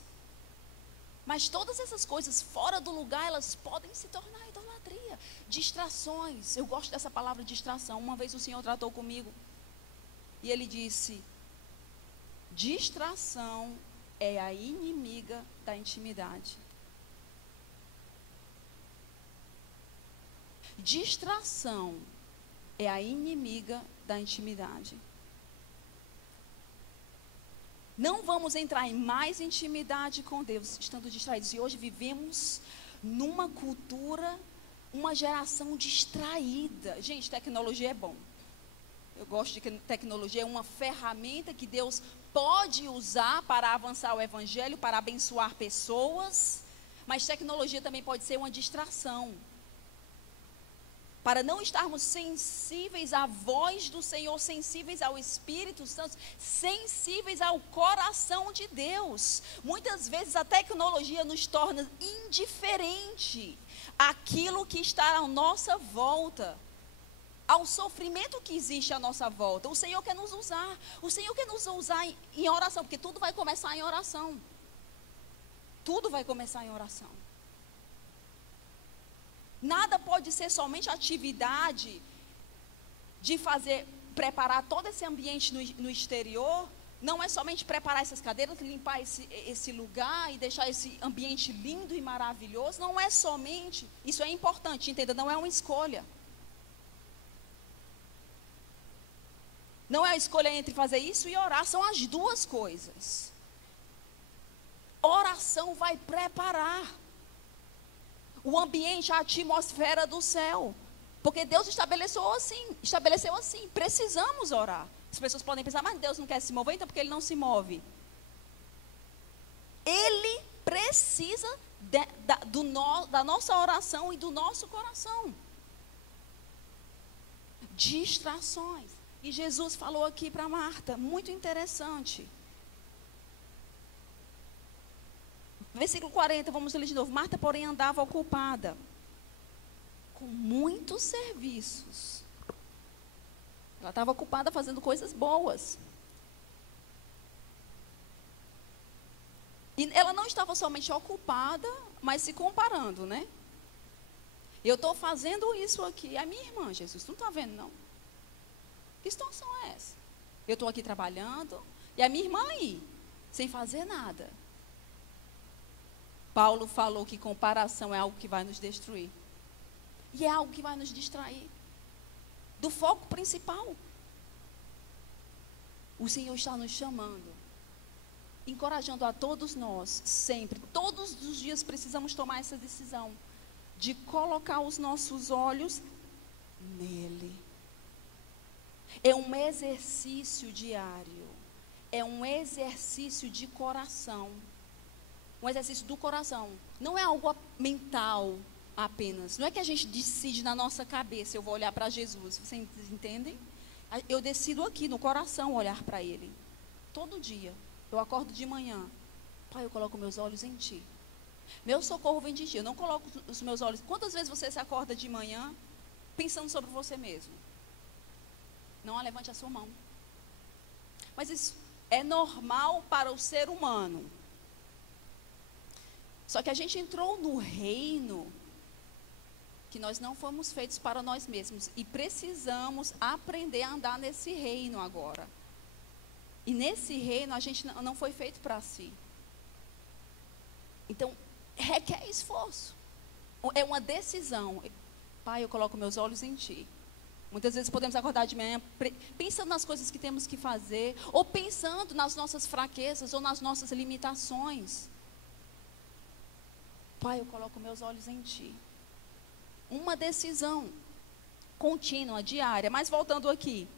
Mas todas essas coisas fora do lugar, elas podem se tornar idolatria. Distrações, eu gosto dessa palavra distração. Uma vez o Senhor tratou comigo e Ele disse: distração é a inimiga da intimidade. Distração é a inimiga da intimidade. Não vamos entrar em mais intimidade com Deus estando distraídos. E hoje vivemos numa cultura, uma geração distraída. Gente, tecnologia é bom. Eu gosto de que tecnologia é uma ferramenta que Deus pode usar para avançar o evangelho, para abençoar pessoas. Mas tecnologia também pode ser uma distração. Para não estarmos sensíveis à voz do Senhor, sensíveis ao Espírito Santo, sensíveis ao coração de Deus. Muitas vezes a tecnologia nos torna indiferente àquilo que está à nossa volta, ao sofrimento que existe à nossa volta. O Senhor quer nos usar, o Senhor quer nos usar em oração, porque tudo vai começar em oração. Tudo vai começar em oração. Nada pode ser somente atividade de preparar todo esse ambiente no exterior. Não é somente preparar essas cadeiras, limpar esse lugar e deixar esse ambiente lindo e maravilhoso. Não é somente, isso é importante, entenda, não é uma escolha. Não é a escolha entre fazer isso e orar, são as duas coisas. Oração vai preparar o ambiente, a atmosfera do céu. Porque Deus estabeleceu assim. Precisamos orar. As pessoas podem pensar, mas Deus não quer se mover, então por que Ele não se move? Ele precisa da nossa oração e do nosso coração. Distrações. E Jesus falou aqui para Marta, muito interessante. Versículo 40, vamos ler de novo. Marta, porém, andava ocupada com muitos serviços. Ela estava ocupada fazendo coisas boas. E ela não estava somente ocupada, mas se comparando, né? Eu estou fazendo isso aqui. A minha irmã, Jesus, tu não está vendo, não? Que situação é essa? Eu estou aqui trabalhando, e a minha irmã aí, sem fazer nada. Paulo falou que comparação é algo que vai nos destruir. E é algo que vai nos distrair do foco principal. O Senhor está nos chamando, encorajando a todos nós, sempre, todos os dias precisamos tomar essa decisão de colocar os nossos olhos nele. É um exercício diário, é um exercício de coração. Um exercício do coração. Não é algo mental apenas. Não é que a gente decide na nossa cabeça, eu vou olhar para Jesus. Vocês entendem? Eu decido aqui no coração olhar para Ele. Todo dia. Eu acordo de manhã. Pai, eu coloco meus olhos em Ti. Meu socorro vem de Ti. Eu não coloco os meus olhos. Quantas vezes você se acorda de manhã pensando sobre você mesmo? Não levante a sua mão. Mas isso é normal para o ser humano. Só que a gente entrou no reino que nós não fomos feitos para nós mesmos. E precisamos aprender a andar nesse reino agora. E nesse reino a gente não foi feito para si. Então, requer esforço. É uma decisão. Pai, eu coloco meus olhos em Ti. Muitas vezes podemos acordar de manhã pensando nas coisas que temos que fazer, ou pensando nas nossas fraquezas, ou nas nossas limitações. Pai, eu coloco meus olhos em Ti. Uma decisão contínua, diária. Mas voltando aqui.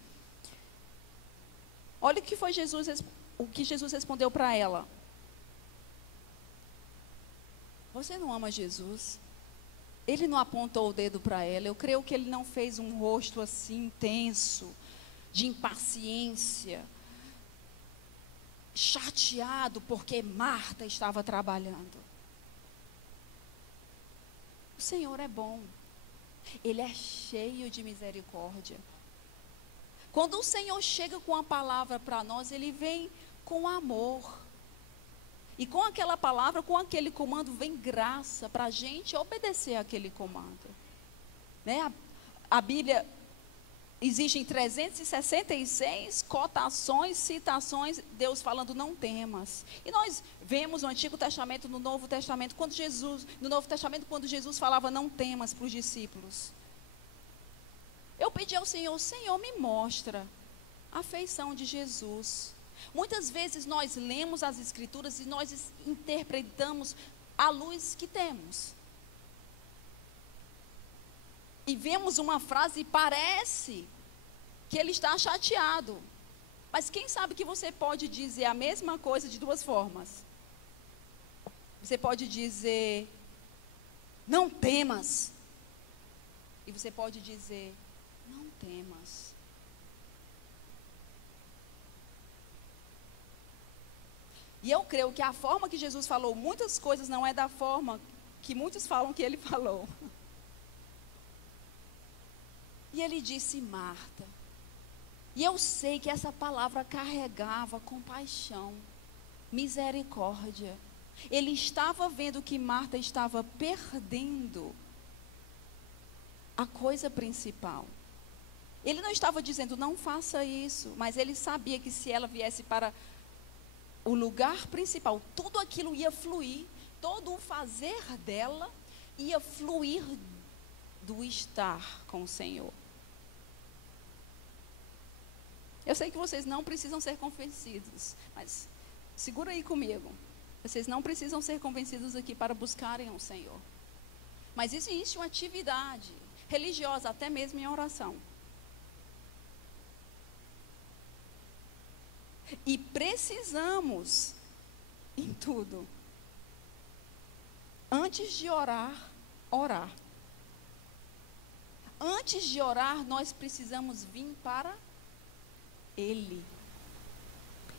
Olha o que Jesus respondeu para ela. Você não ama Jesus? Ele não apontou o dedo para ela. Eu creio que ele não fez um rosto assim intenso, de impaciência, chateado porque Marta estava trabalhando. O Senhor é bom. Ele é cheio de misericórdia. Quando o Senhor chega com a palavra para nós, Ele vem com amor. E com aquela palavra, com aquele comando, vem graça para a gente obedecer aquele comando. Né? A Bíblia, existem 366 cotações, citações, Deus falando não temas. E nós vemos no Antigo Testamento, no Novo Testamento, no Novo Testamento, quando Jesus falava não temas para os discípulos. Eu pedi ao Senhor, Senhor, me mostra a feição de Jesus. Muitas vezes nós lemos as Escrituras e nós interpretamos a luz que temos. E vemos uma frase e parece que ele está chateado. Mas quem sabe que você pode dizer a mesma coisa de duas formas? Você pode dizer, não temas. E você pode dizer, não temas. E eu creio que a forma que Jesus falou muitas coisas não é da forma que muitos falam que ele falou. E ele disse, Marta. E eu sei que essa palavra carregava compaixão, misericórdia. Ele estava vendo que Marta estava perdendo a coisa principal. Ele não estava dizendo, não faça isso, mas ele sabia que se ela viesse para o lugar principal, tudo aquilo ia fluir, todo o fazer dela ia fluir do estar com o Senhor. Eu sei que vocês não precisam ser convencidos, mas segura aí comigo. Vocês não precisam ser convencidos aqui para buscarem o Senhor. Mas existe uma atividade religiosa, até mesmo em oração. E precisamos, em tudo, antes de orar, orar. Antes de orar, nós precisamos vir para Ele.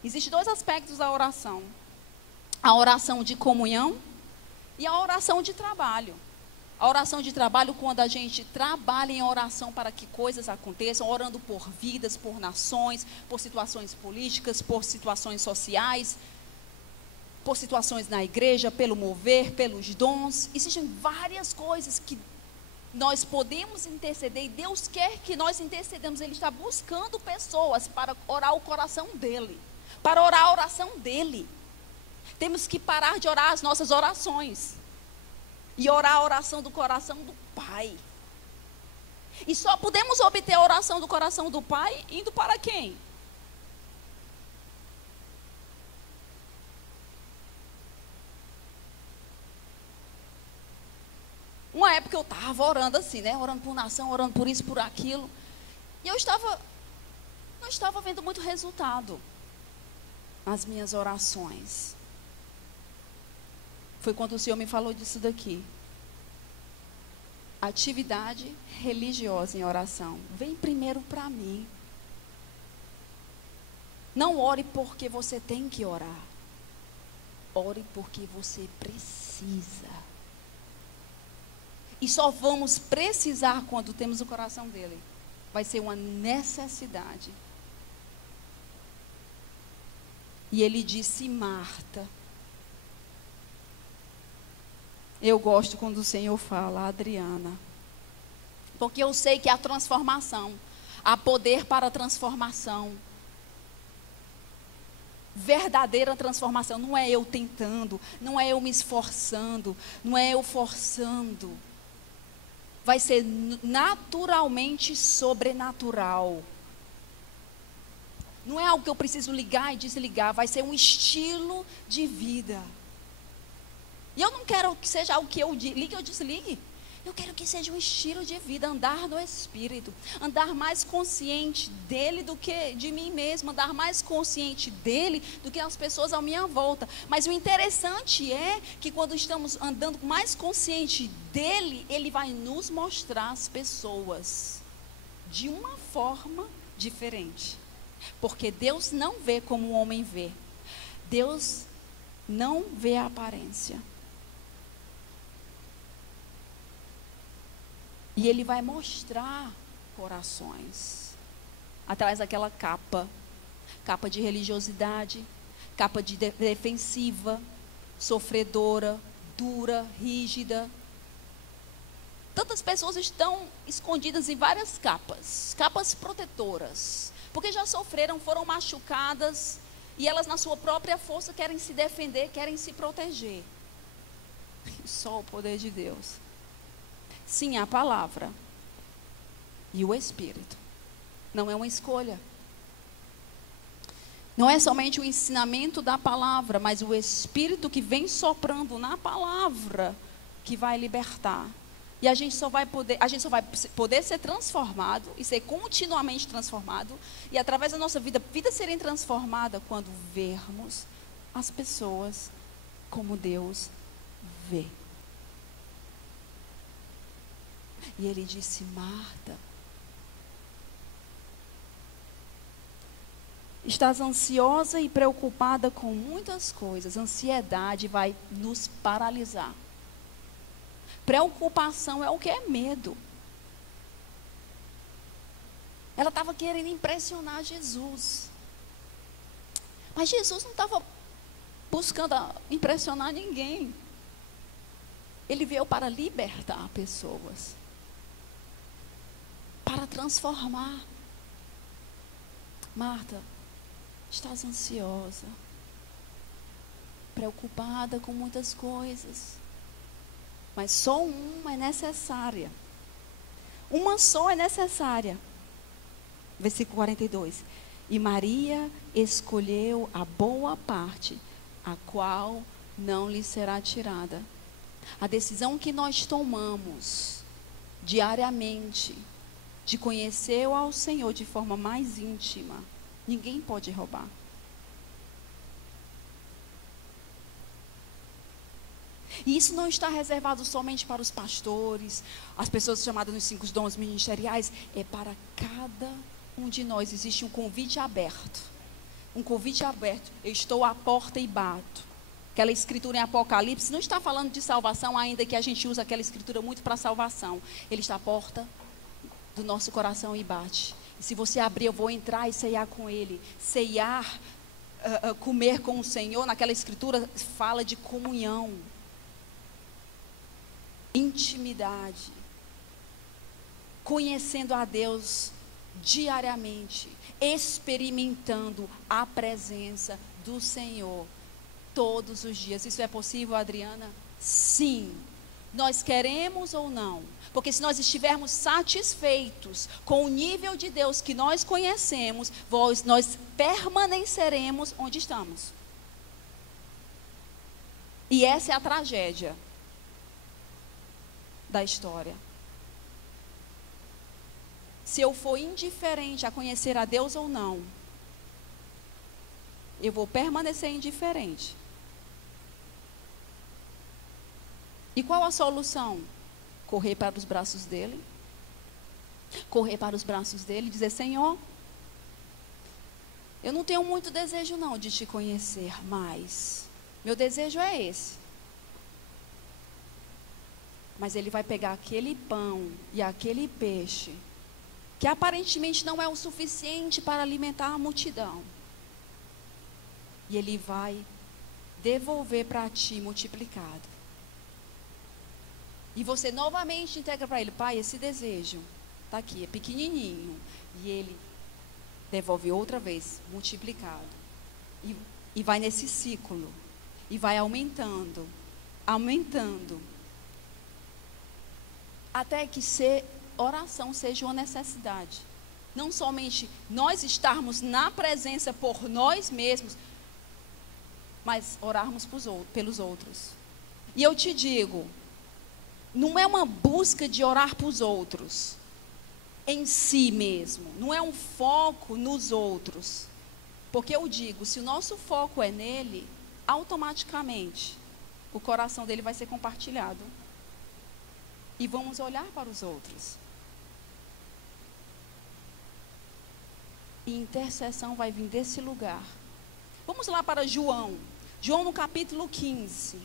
Existem dois aspectos da oração. A oração de comunhão e a oração de trabalho. A oração de trabalho, quando a gente trabalha em oração para que coisas aconteçam, orando por vidas, por nações, por situações políticas, por situações sociais, por situações na igreja, pelo mover, pelos dons. Existem várias coisas que nós podemos interceder e Deus quer que nós intercedamos. Ele está buscando pessoas para orar o coração dele, para orar a oração dele. Temos que parar de orar as nossas orações e orar a oração do coração do Pai. E só podemos obter a oração do coração do Pai indo para quem? Uma época eu estava orando assim, né? Orando por nação, orando por isso, por aquilo. E eu não estava vendo muito resultado nas minhas orações. Foi quando o Senhor me falou disso daqui. Atividade religiosa em oração. Vem primeiro para mim. Não ore porque você tem que orar. Ore porque você precisa. E só vamos precisar quando temos o coração dele. Vai ser uma necessidade. E ele disse, Marta. Eu gosto quando o Senhor fala, Adriana. Porque eu sei que há transformação. Há poder para a transformação. Verdadeira transformação. Não é eu tentando. Não é eu me esforçando. Não é eu forçando. Vai ser naturalmente sobrenatural. Não é algo que eu preciso ligar e desligar. Vai ser um estilo de vida. E eu não quero que seja algo que eu ligue ou desligue. Eu quero que seja um estilo de vida, andar no Espírito. Andar mais consciente dele do que de mim mesmo. Andar mais consciente dele do que as pessoas à minha volta. Mas o interessante é que quando estamos andando mais consciente dele, ele vai nos mostrar as pessoas de uma forma diferente. Porque Deus não vê como o homem vê. Deus não vê a aparência. E Ele vai mostrar corações atrás daquela capa de religiosidade, capa de defensiva, sofredora, dura, rígida. Tantas pessoas estão escondidas em várias capas protetoras, porque já sofreram, foram machucadas, e elas na sua própria força querem se defender, querem se proteger. Só o poder de Deus. Sim, a palavra e o Espírito. Não é uma escolha. Não é somente o ensinamento da palavra, mas o Espírito que vem soprando na palavra que vai libertar. E a gente só vai poder ser transformado e ser continuamente transformado, e através da nossa vida serem transformada quando vermos as pessoas como Deus vê. E Ele disse: Marta, estás ansiosa e preocupada com muitas coisas. Ansiedade vai nos paralisar. Preocupação é o que? É medo. Ela estava querendo impressionar Jesus. Mas Jesus não estava buscando impressionar ninguém. Ele veio para libertar pessoas, para transformar. Marta, estás ansiosa, preocupada com muitas coisas, mas só uma é necessária. Uma só é necessária. Versículo 42. E Maria escolheu a boa parte, a qual não lhe será tirada. A decisão que nós tomamos diariamente de conhecer ao Senhor de forma mais íntima, ninguém pode roubar. E isso não está reservado somente para os pastores, as pessoas chamadas nos 5 dons ministeriais. É para cada um de nós. Existe um convite aberto. Um convite aberto. Eu estou à porta e bato. Aquela escritura em Apocalipse não está falando de salvação, ainda que a gente use aquela escritura muito para salvação. Ele está à porta do nosso coração e bate. E se você abrir, eu vou entrar e ceiar com Ele. Ceiar, comer com o Senhor, naquela escritura fala de comunhão, intimidade, conhecendo a Deus diariamente, experimentando a presença do Senhor todos os dias. Isso é possível, Adriana? Sim. Nós queremos ou não? Porque se nós estivermos satisfeitos com o nível de Deus que nós conhecemos, nós permaneceremos onde estamos. E essa é a tragédia da história. Se eu for indiferente a conhecer a Deus ou não, eu vou permanecer indiferente. E qual a solução? Correr para os braços dele. Correr para os braços dele e dizer: Senhor, eu não tenho muito desejo não de te conhecer, mas meu desejo é esse. Mas ele vai pegar aquele pão e aquele peixe, que aparentemente não é o suficiente para alimentar a multidão, e ele vai devolver para ti multiplicado. E você novamente entrega para ele: Pai, esse desejo está aqui, é pequenininho. E ele devolve outra vez, multiplicado. E vai nesse ciclo. E vai aumentando, aumentando. Até que oração seja uma necessidade. Não somente nós estarmos na presença por nós mesmos, mas orarmos pelos outros. E eu te digo, não é uma busca de orar para os outros em si mesmo, não é um foco nos outros, porque eu digo, se o nosso foco é nele, automaticamente o coração dele vai ser compartilhado e vamos olhar para os outros, e intercessão vai vir desse lugar. Vamos lá para João no capítulo 15.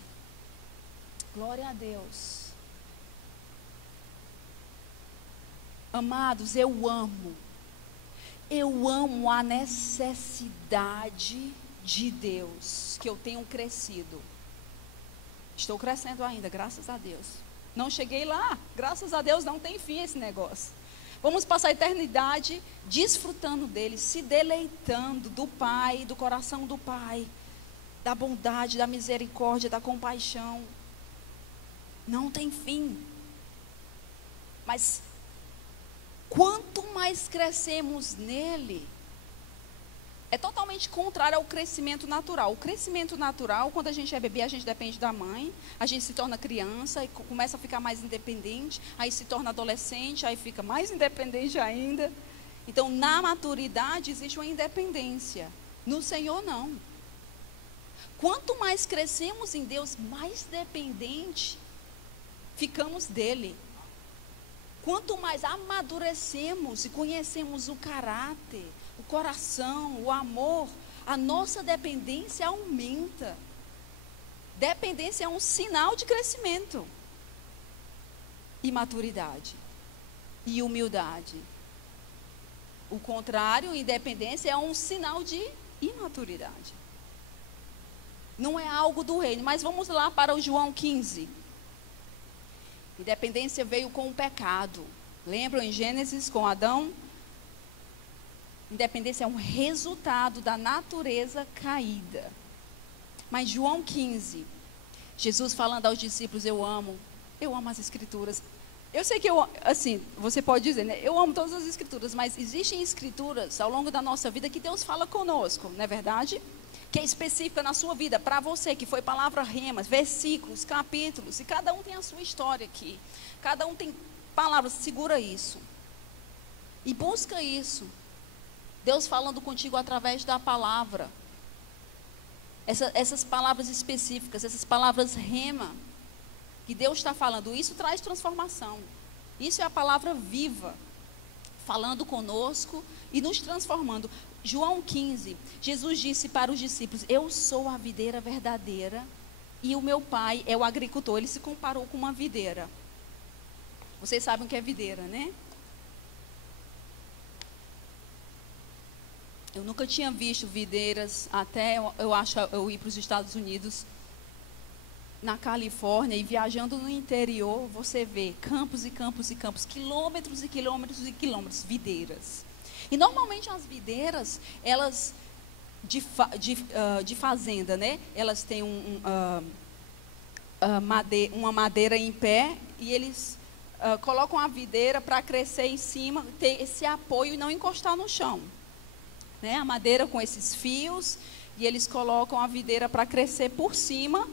Glória a Deus. Amados, eu amo a necessidade de Deus, que eu tenho crescido. Estou crescendo ainda, graças a Deus. Não cheguei lá, graças a Deus não tem fim esse negócio. Vamos passar a eternidade desfrutando dele, se deleitando do Pai, do coração do Pai, da bondade, da misericórdia, da compaixão. Não tem fim. Mas quanto mais crescemos nele, é totalmente contrário ao crescimento natural. O crescimento natural, quando a gente é bebê, a gente depende da mãe, a gente se torna criança e começa a ficar mais independente, aí se torna adolescente, aí fica mais independente ainda. Então, na maturidade existe uma independência. No Senhor, não. Quanto mais crescemos em Deus, mais dependente ficamos dele. Quanto mais amadurecemos e conhecemos o caráter, o coração, o amor, a nossa dependência aumenta. Dependência é um sinal de crescimento. E maturidade. E humildade. O contrário, independência é um sinal de imaturidade. Não é algo do reino. Mas vamos lá para o João 15. Independência veio com o pecado. Lembram em Gênesis com Adão? Independência é um resultado da natureza caída. Mas João 15, Jesus falando aos discípulos, eu amo as escrituras. Eu sei que você pode dizer, né? Eu amo todas as escrituras, mas existem escrituras ao longo da nossa vida que Deus fala conosco, não é verdade? Que é específica na sua vida, para você, que foi palavra remas, versículos, capítulos, e cada um tem a sua história aqui. Cada um tem palavras, segura isso. E busca isso. Deus falando contigo através da palavra. Essas palavras específicas, essas palavras rema, que Deus está falando, isso traz transformação. Isso é a palavra viva, falando conosco e nos transformando. João 15, Jesus disse para os discípulos, eu sou a videira verdadeira e o meu pai é o agricultor. Ele se comparou com uma videira. Vocês sabem o que é videira, né? Eu nunca tinha visto videiras até eu ir para os Estados Unidos, na Califórnia, e viajando no interior, você vê campos e campos e campos, quilômetros e quilômetros e quilômetros, videiras. E normalmente as videiras, elas de fazenda, né? Elas têm uma madeira em pé e eles colocam a videira para crescer em cima, ter esse apoio e não encostar no chão. Né? A madeira com esses fios, e eles colocam a videira para crescer por cima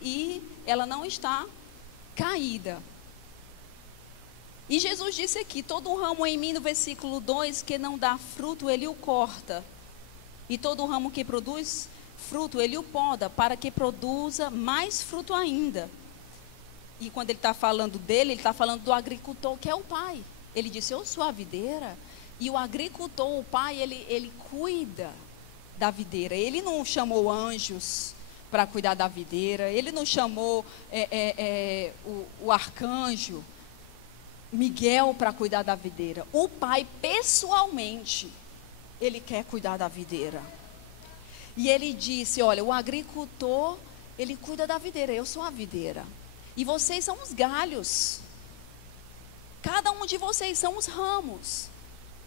e ela não está caída. E Jesus disse aqui, todo ramo em mim, no versículo 2, que não dá fruto, ele o corta. E todo ramo que produz fruto, ele o poda, para que produza mais fruto ainda. E quando ele está falando dele, ele está falando do agricultor, que é o pai. Ele disse, eu sou a videira. E o agricultor, o pai, ele cuida da videira. Ele não chamou anjos para cuidar da videira. Ele não chamou o arcanjo Miguel para cuidar da videira. O pai, pessoalmente, ele quer cuidar da videira. E ele disse, olha, o agricultor, ele cuida da videira. Eu sou a videira. E vocês são os galhos. Cada um de vocês são os ramos.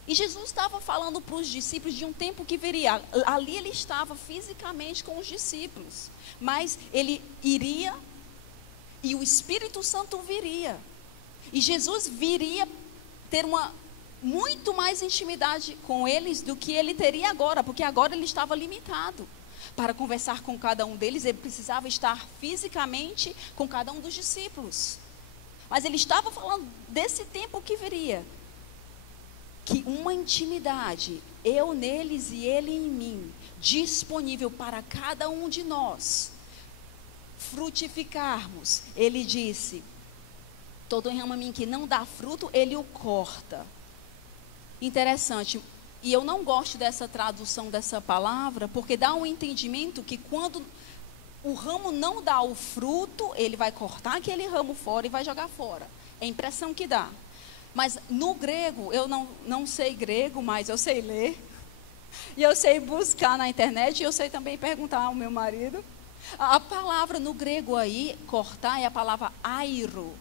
E Jesus estava falando para os discípulos de um tempo que viria. Ali ele estava fisicamente com os discípulos. Mas ele iria e o Espírito Santo viria. E Jesus viria ter muito mais intimidade com eles do que ele teria agora. Porque agora ele estava limitado. Para conversar com cada um deles, ele precisava estar fisicamente com cada um dos discípulos. Mas ele estava falando desse tempo que viria. Que uma intimidade, eu neles e ele em mim, disponível para cada um de nós, frutificarmos. Ele disse, todo ramo em mim que não dá fruto, ele o corta. Interessante. E eu não gosto dessa tradução dessa palavra, porque dá um entendimento que quando o ramo não dá o fruto, ele vai cortar aquele ramo fora e vai jogar fora. É a impressão que dá. Mas no grego, eu não sei grego, mas eu sei ler. E eu sei buscar na internet, e eu sei também perguntar ao meu marido. A palavra no grego aí, cortar, é a palavra airo,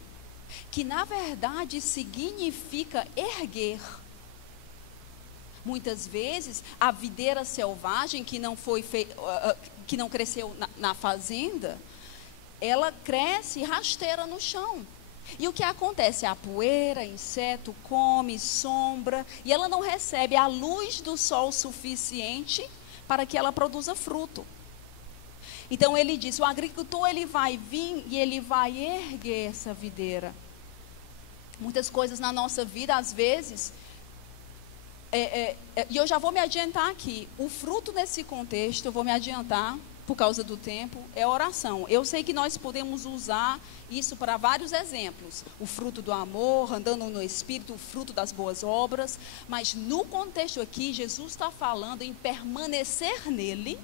que na verdade significa erguer. Muitas vezes, a videira selvagem que que não cresceu na fazenda, ela cresce rasteira no chão. E o que acontece? A poeira, inseto, come, sombra, e ela não recebe a luz do sol suficiente para que ela produza fruto. Então ele diz, o agricultor ele vai vir e ele vai erguer essa videira. Muitas coisas na nossa vida, às vezes, e eu já vou me adiantar aqui, o fruto nesse contexto, eu vou me adiantar, por causa do tempo, é oração. Eu sei que nós podemos usar isso para vários exemplos. O fruto do amor, andando no Espírito, o fruto das boas obras. Mas no contexto aqui, Jesus está falando em permanecer nele.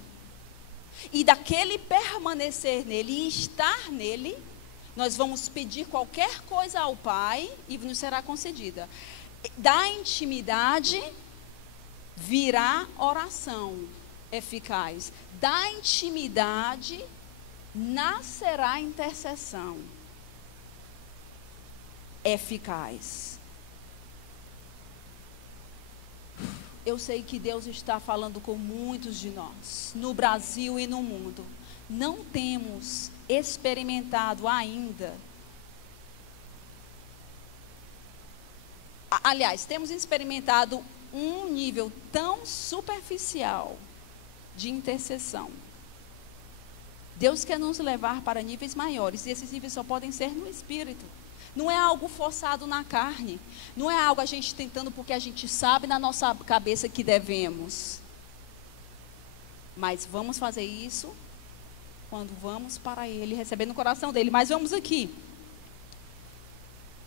E daquele permanecer nele e estar nele, nós vamos pedir qualquer coisa ao Pai e nos será concedida. Da intimidade virá oração eficaz. Da intimidade nascerá intercessão eficaz. Eu sei que Deus está falando com muitos de nós, no Brasil e no mundo. Não temos experimentado ainda. Aliás, temos experimentado um nível tão superficial de intercessão. Deus quer nos levar para níveis maiores, e esses níveis só podem ser no Espírito. Não é algo forçado na carne, não é algo a gente tentando porque a gente sabe na nossa cabeça que devemos. Mas vamos fazer isso quando vamos para Ele, recebendo o coração dEle. Mas vamos aqui.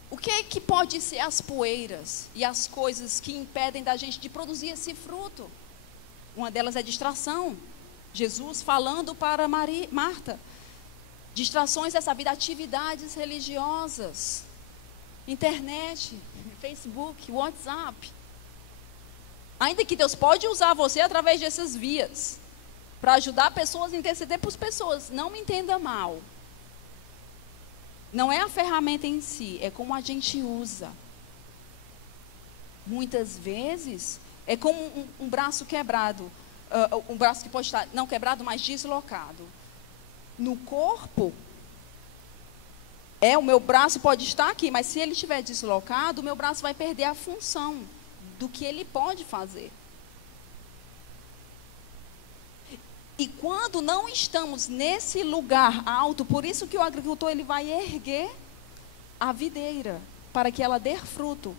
O que é que pode ser as poeiras e as coisas que impedem da gente de produzir esse fruto? Uma delas é distração. Jesus falando para Marta. Distrações dessa vida, atividades religiosas. Internet, Facebook, WhatsApp. Ainda que Deus pode usar você através dessas vias. Para ajudar pessoas a interceder por pessoas. Não me entenda mal. Não é a ferramenta em si, é como a gente usa. Muitas vezes, é como um braço quebrado. Um braço que pode estar, não quebrado, mas deslocado. No corpo, o meu braço pode estar aqui, mas se ele estiver deslocado, o meu braço vai perder a função do que ele pode fazer. E quando não estamos nesse lugar alto, por isso que o agricultor ele vai erguer a videira, para que ela dê fruto.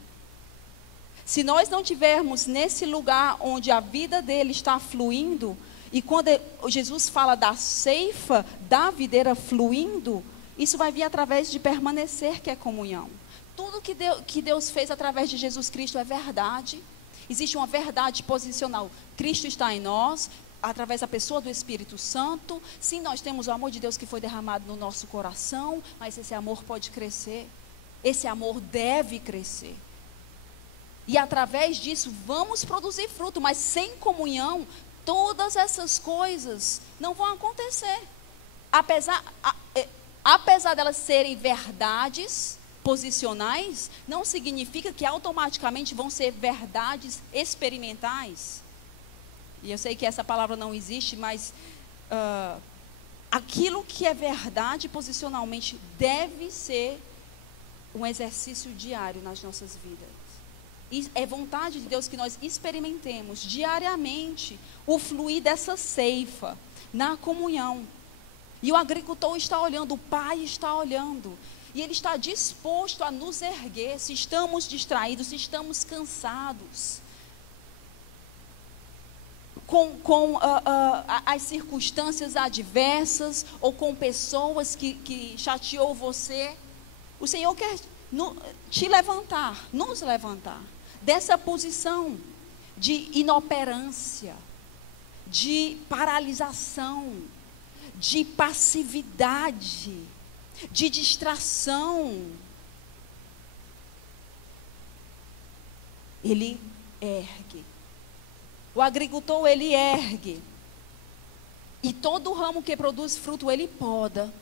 Se nós não tivermos nesse lugar onde a vida dele está fluindo, e quando Jesus fala da ceifa, da videira fluindo, isso vai vir através de permanecer, que é comunhão. Tudo que Deus fez através de Jesus Cristo é verdade. Existe uma verdade posicional. Cristo está em nós, através da pessoa do Espírito Santo. Sim, nós temos o amor de Deus que foi derramado no nosso coração, mas esse amor pode crescer. Esse amor deve crescer. E através disso vamos produzir fruto, mas sem comunhão, todas essas coisas não vão acontecer. Apesar delas serem verdades posicionais, não significa que automaticamente vão ser verdades experimentais. E eu sei que essa palavra não existe, mas aquilo que é verdade posicionalmente deve ser um exercício diário nas nossas vidas. E é vontade de Deus que nós experimentemos diariamente o fluir dessa ceifa na comunhão. E o agricultor está olhando, o Pai está olhando. E Ele está disposto a nos erguer se estamos distraídos, se estamos cansados. Com as circunstâncias adversas ou com pessoas que chateou você. O Senhor quer te levantar, nos levantar dessa posição de inoperância, de paralisação, de passividade, de distração. ele ergue. O agricultor, ele ergue. E todo ramo que produz fruto, ele poda.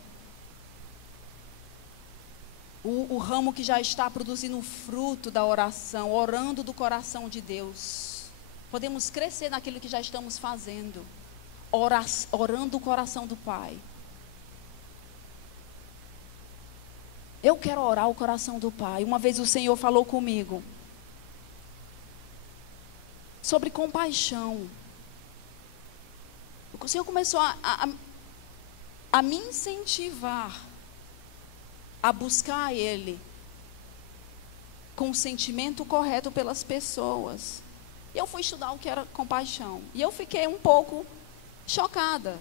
O ramo que já está produzindo fruto da oração, orando do coração de Deus. Podemos crescer naquilo que já estamos fazendo. Orando o coração do Pai. Eu quero orar o coração do Pai. Uma vez o Senhor falou comigo sobre compaixão. O Senhor começou a me incentivar a buscar Ele com o sentimento correto pelas pessoas. E eu fui estudar o que era compaixão. E eu fiquei um pouco chocada.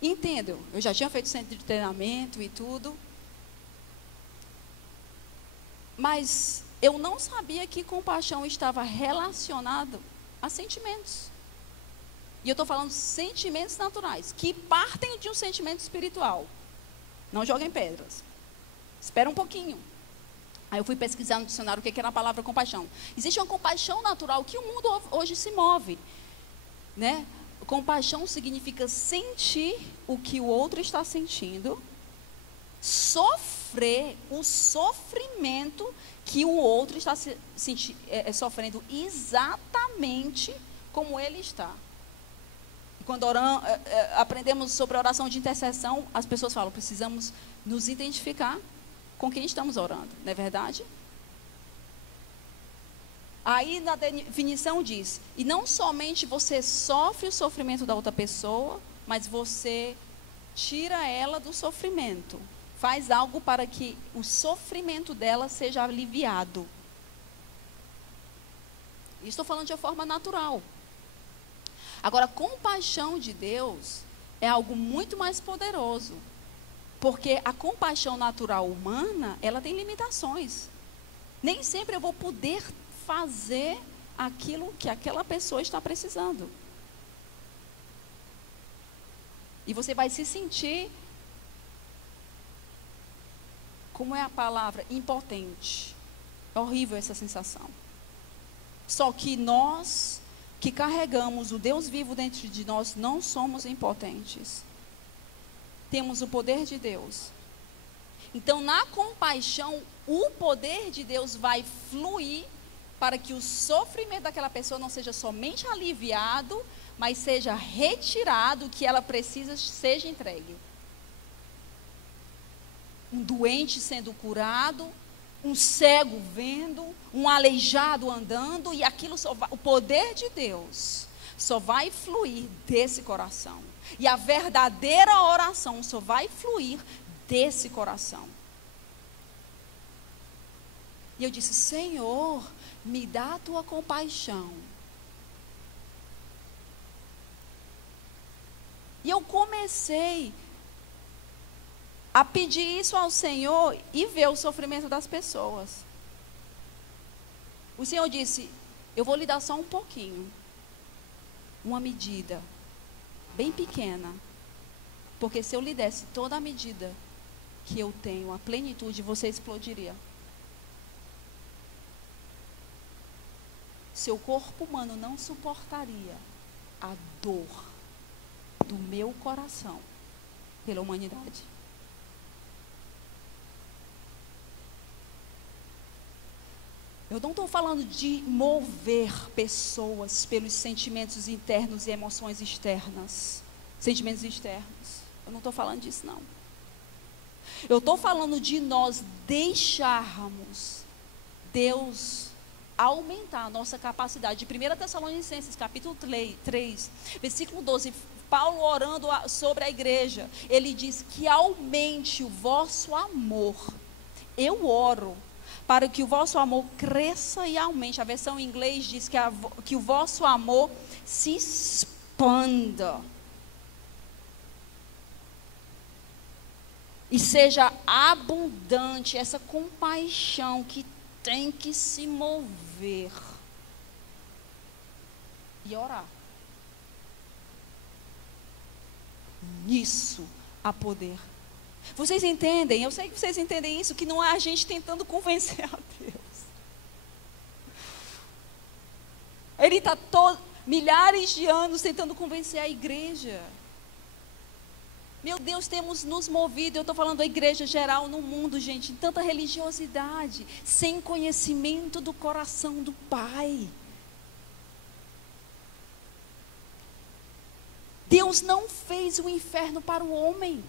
Entendo, eu já tinha feito centro de treinamento e tudo. Mas eu não sabia que compaixão estava relacionado a sentimentos. E eu estou falando sentimentos naturais, que partem de um sentimento espiritual. Não joguem pedras. Espera um pouquinho. Aí eu fui pesquisar no dicionário o que era a palavra compaixão. Existe uma compaixão natural que o mundo hoje se move, né? Compaixão significa sentir o que o outro está sentindo, sofrer o sofrimento que o outro está sofrendo exatamente como ele está. E quando aprendemos sobre a oração de intercessão, as pessoas falam, precisamos nos identificar com quem estamos orando, não é verdade? Aí na definição diz, e não somente você sofre o sofrimento da outra pessoa, mas você tira ela do sofrimento. Faz algo para que o sofrimento dela seja aliviado. E estou falando de uma forma natural. Agora, a compaixão de Deus é algo muito mais poderoso. Porque a compaixão natural humana, ela tem limitações. Nem sempre eu vou poder fazer aquilo que aquela pessoa está precisando. E você vai se sentir, como é a palavra? Impotente. É horrível essa sensação. Só que nós, que carregamos o Deus vivo dentro de nós, não somos impotentes. Temos o poder de Deus. Então, na compaixão, o poder de Deus vai fluir para que o sofrimento daquela pessoa não seja somente aliviado, mas seja retirado, o que ela precisa seja entregue. Um doente sendo curado, um cego vendo, um aleijado andando, e aquilo o poder de Deus só vai fluir desse coração. E a verdadeira oração só vai fluir desse coração. E eu disse, Senhor, me dá a tua compaixão. E eu comecei a pedir isso ao Senhor e ver o sofrimento das pessoas. O Senhor disse, eu vou lhe dar só um pouquinho. Uma medida bem pequena. Porque se eu lhe desse toda a medida que eu tenho, a plenitude, você explodiria. Seu corpo humano não suportaria a dor do meu coração pela humanidade. Eu não estou falando de mover pessoas pelos sentimentos internos e emoções externas. Sentimentos externos. Eu não estou falando disso, não. Eu estou falando de nós deixarmos Deus aumentar a nossa capacidade. De 1 Tessalonicenses, capítulo 3, versículo 12, Paulo orando sobre a igreja, ele diz que aumente o vosso amor. Eu oro para que o vosso amor cresça e aumente. A versão em inglês diz que o vosso amor se expanda. E seja abundante essa compaixão que tem que se mover. E orar. Nisso há poder. Vocês entendem? Eu sei que vocês entendem isso, que não é a gente tentando convencer a Deus. está milhares de anos tentando convencer a igreja. Meu Deus, temos nos movido, eu estou falando da igreja geral no mundo, gente, em tanta religiosidade, sem conhecimento do coração do Pai. Deus não fez o inferno para o homem.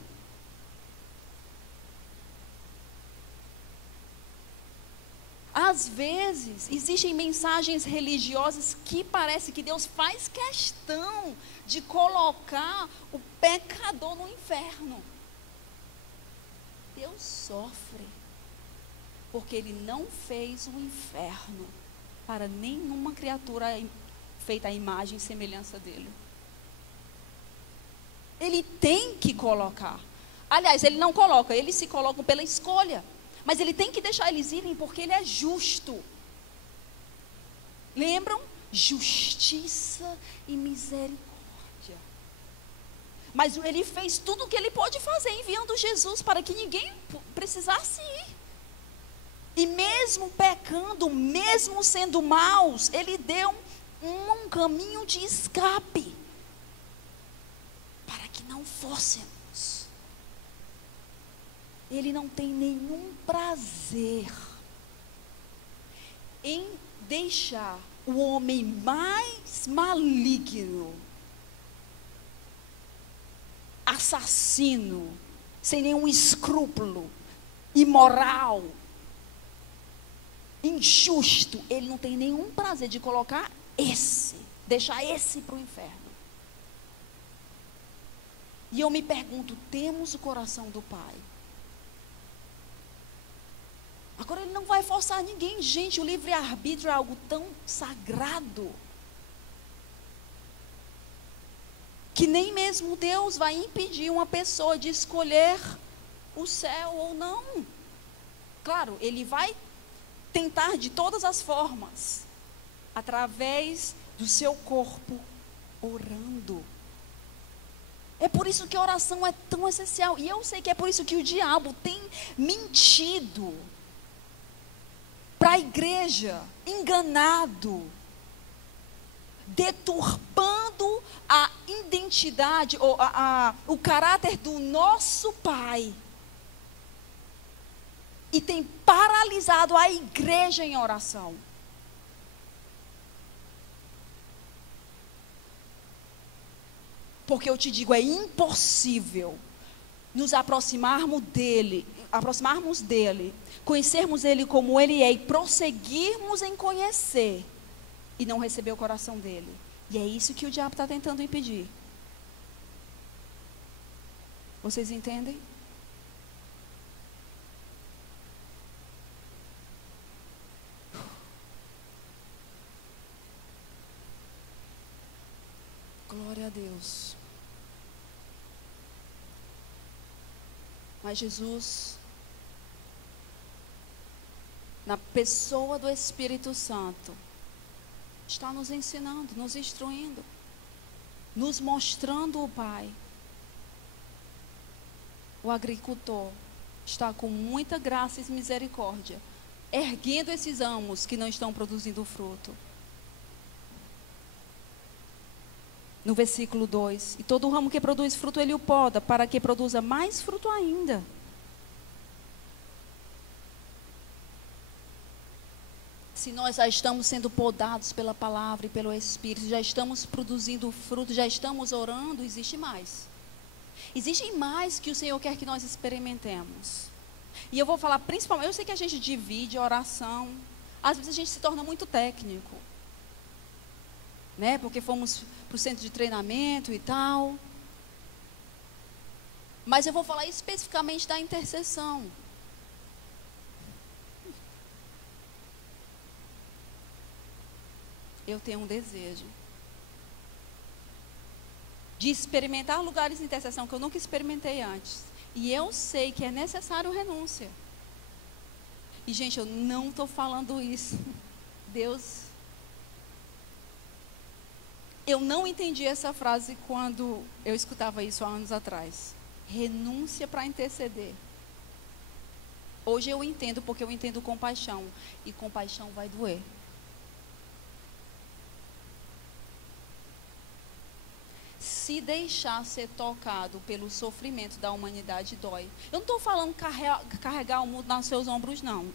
Às vezes, existem mensagens religiosas que parece que Deus faz questão de colocar o pecador no inferno. Deus sofre, porque Ele não fez o inferno para nenhuma criatura feita à imagem e semelhança dEle. Ele tem que colocar. Aliás, Ele não coloca, eles se colocam pela escolha. Mas Ele tem que deixar eles irem porque Ele é justo. Lembram? Justiça e misericórdia. Mas Ele fez tudo o que Ele pôde fazer, enviando Jesus para que ninguém precisasse ir. E mesmo pecando, mesmo sendo maus, Ele deu um caminho de escape. Para que não fôssemos. Ele não tem nenhum prazer em deixar o homem mais maligno, assassino, sem nenhum escrúpulo, imoral, injusto. Ele não tem nenhum prazer de colocar deixar esse para o inferno. E eu me pergunto, temos o coração do Pai? Agora Ele não vai forçar ninguém, gente, o livre-arbítrio é algo tão sagrado, que nem mesmo Deus vai impedir uma pessoa de escolher o céu ou não. Claro, Ele vai tentar de todas as formas, através do seu corpo, orando. É por isso que a oração é tão essencial, e eu sei que é por isso que o diabo tem mentido para a igreja, enganado, deturpando a identidade, ou o caráter do nosso Pai. E tem paralisado a igreja em oração. Porque eu te digo, é impossível nos aproximarmos dele, conhecermos Ele como Ele é e prosseguirmos em conhecer e não receber o coração dele. E é isso que o diabo está tentando impedir. Vocês entendem? Glória a Deus. Mas Jesus, na pessoa do Espírito Santo, está nos ensinando, nos instruindo, nos mostrando o Pai. O agricultor está com muita graça e misericórdia, erguendo esses ramos que não estão produzindo fruto. No versículo 2, e todo ramo que produz fruto ele o poda, para que produza mais fruto ainda. Se nós já estamos sendo podados pela palavra e pelo Espírito, já estamos produzindo fruto, já estamos orando, existe mais. Existe mais que o Senhor quer que nós experimentemos. E eu vou falar principalmente, eu sei que a gente divide a oração, às vezes a gente se torna muito técnico, né? Porque fomos para o centro de treinamento e tal. Mas eu vou falar especificamente da intercessão. Eu tenho um desejo de experimentar lugares de intercessão que eu nunca experimentei antes. E eu sei que é necessário renúncia. E, gente, eu não estou falando isso. Deus... Eu não entendi essa frase quando eu escutava isso há anos atrás. Renúncia para interceder. Hoje eu entendo, porque eu entendo compaixão. E compaixão vai doer. se deixar ser tocado pelo sofrimento da humanidade dói. Eu não estou falando carregar o mundo nos seus ombros, não.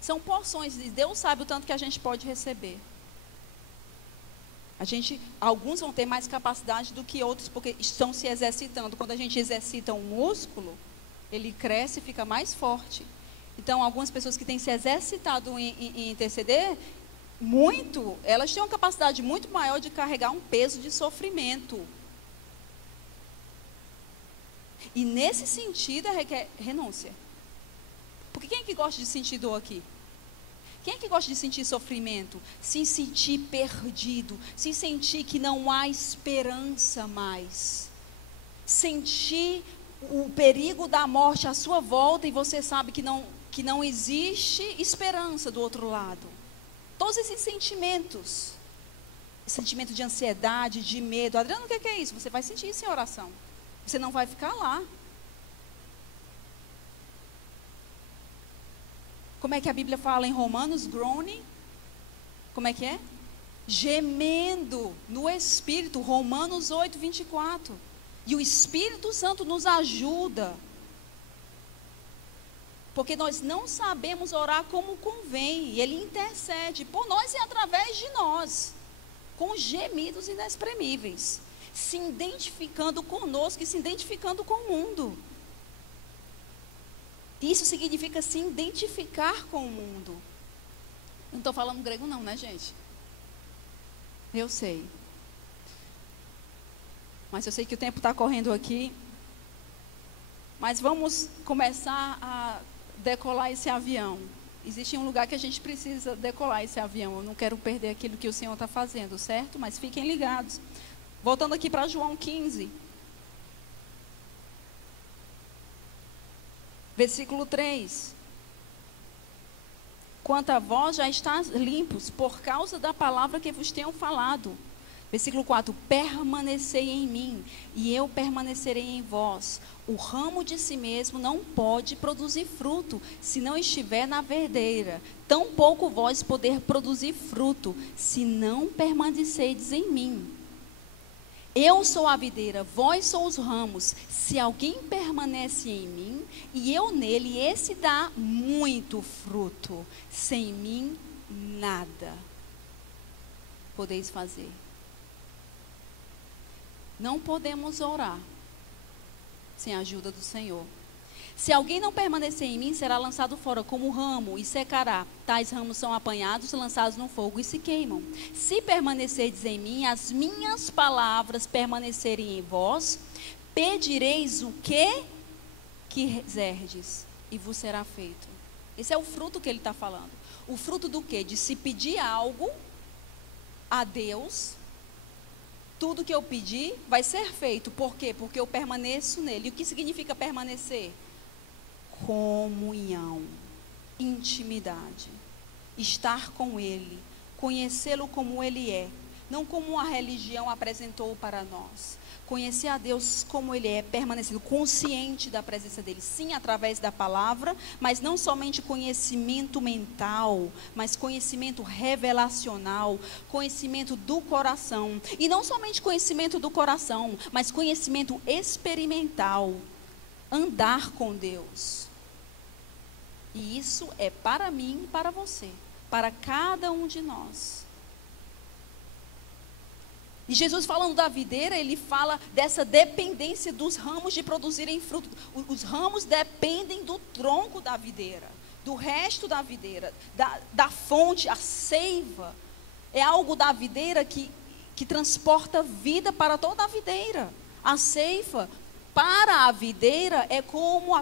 São porções, e Deus sabe o tanto que a gente pode receber. Alguns vão ter mais capacidade do que outros, porque estão se exercitando. Quando a gente exercita um músculo, ele cresce e fica mais forte. Então, algumas pessoas que têm se exercitado em interceder muito, elas têm uma capacidade muito maior de carregar um peso de sofrimento. E nesse sentido, requer renúncia. Porque quem é que gosta de sentir dor aqui? Quem é que gosta de sentir sofrimento? Se sentir perdido, se sentir que não há esperança mais. Sentir o perigo da morte à sua volta e você sabe que não existe esperança do outro lado. Todos esses sentimentos, sentimento de ansiedade, de medo. Adriano, o que é isso? Você vai sentir isso em oração. Você não vai ficar lá. Como é que a Bíblia fala em Romanos? Groaning. Como é que é? Gemendo no Espírito. Romanos 8, 24. E o Espírito Santo nos ajuda. Porque nós não sabemos orar como convém. E Ele intercede por nós e através de nós. Com gemidos inexprimíveis. Se identificando conosco e se identificando com o mundo. Isso significa se identificar com o mundo. Não estou falando grego não, né, gente? Eu sei. Mas eu sei que o tempo está correndo aqui. Mas vamos começar a decolar esse avião. Existe um lugar que a gente precisa decolar esse avião. Eu não quero perder aquilo que o Senhor está fazendo, certo? Mas fiquem ligados. Voltando aqui para João 15. Versículo 3. Quanto a vós já estáis limpos por causa da palavra que vos tenho falado. Versículo 4. Permanecei em mim e eu permanecerei em vós. O ramo de si mesmo não pode produzir fruto se não estiver na verdeira. Tampouco vós poder produzir fruto se não permanecerdes em mim. Eu sou a videira, vós sois os ramos. Se alguém permanece em mim e eu nele, esse dá muito fruto. Sem mim, nada podeis fazer. Não podemos orar sem a ajuda do Senhor. Se alguém não permanecer em mim, será lançado fora como ramo e secará. Tais ramos são apanhados, lançados no fogo e se queimam. Se permanecerdes em mim, as minhas palavras permanecerem em vós, pedireis o que quiserdes e vos será feito. Esse é o fruto que ele está falando. O fruto do quê? De se pedir algo a Deus, tudo que eu pedir vai ser feito. Por quê? Porque eu permaneço nele. E o que significa permanecer? Comunhão, intimidade, estar com Ele, conhecê-lo como Ele é, não como a religião apresentou para nós. Conhecer a Deus como Ele é, permanecendo consciente da presença dEle, sim, através da palavra, mas não somente conhecimento mental, mas conhecimento revelacional, conhecimento do coração, e não somente conhecimento do coração, mas conhecimento experimental, andar com Deus. E isso é para mim e para você, para cada um de nós. E Jesus, falando da videira, ele fala dessa dependência dos ramos de produzirem fruto. Os ramos dependem do tronco da videira, do resto da videira, da fonte, a seiva. É algo da videira que transporta vida para toda a videira. A seiva para a videira é como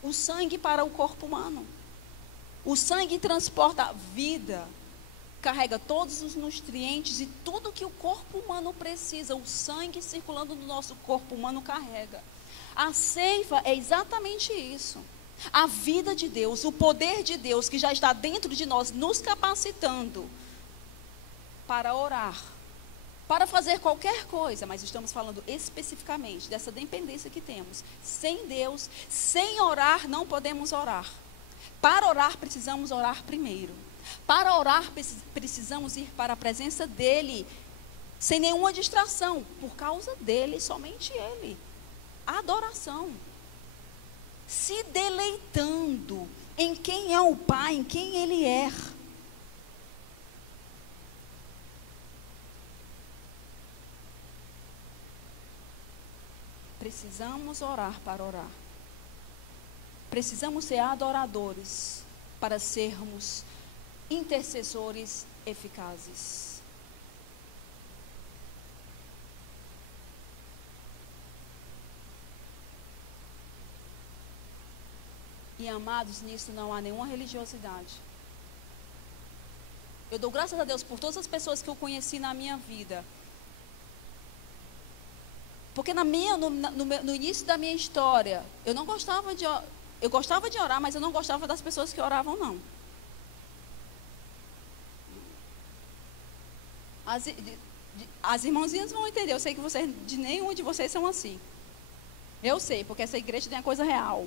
o sangue para o corpo humano. O sangue transporta a vida, carrega todos os nutrientes e tudo que o corpo humano precisa. O sangue circulando no nosso corpo humano carrega. A seiva é exatamente isso. A vida de Deus, o poder de Deus que já está dentro de nós, nos capacitando para orar, para fazer qualquer coisa, mas estamos falando especificamente dessa dependência que temos. Sem Deus, sem orar, não podemos orar. Para orar, precisamos orar primeiro. Para orar, precisamos ir para a presença dEle sem nenhuma distração, por causa dele, somente ele. Adoração. Se deleitando em quem é o Pai, em quem ele é. Precisamos orar para orar. Precisamos ser adoradores para sermos intercessores eficazes. E amados, nisso não há nenhuma religiosidade. Eu dou graças a Deus por todas as pessoas que eu conheci na minha vida. Porque no início da minha história, eu gostava de orar, mas eu não gostava das pessoas que oravam, não. As irmãzinhas vão entender, eu sei que de nenhum de vocês são assim. Eu sei, porque essa igreja tem uma coisa real.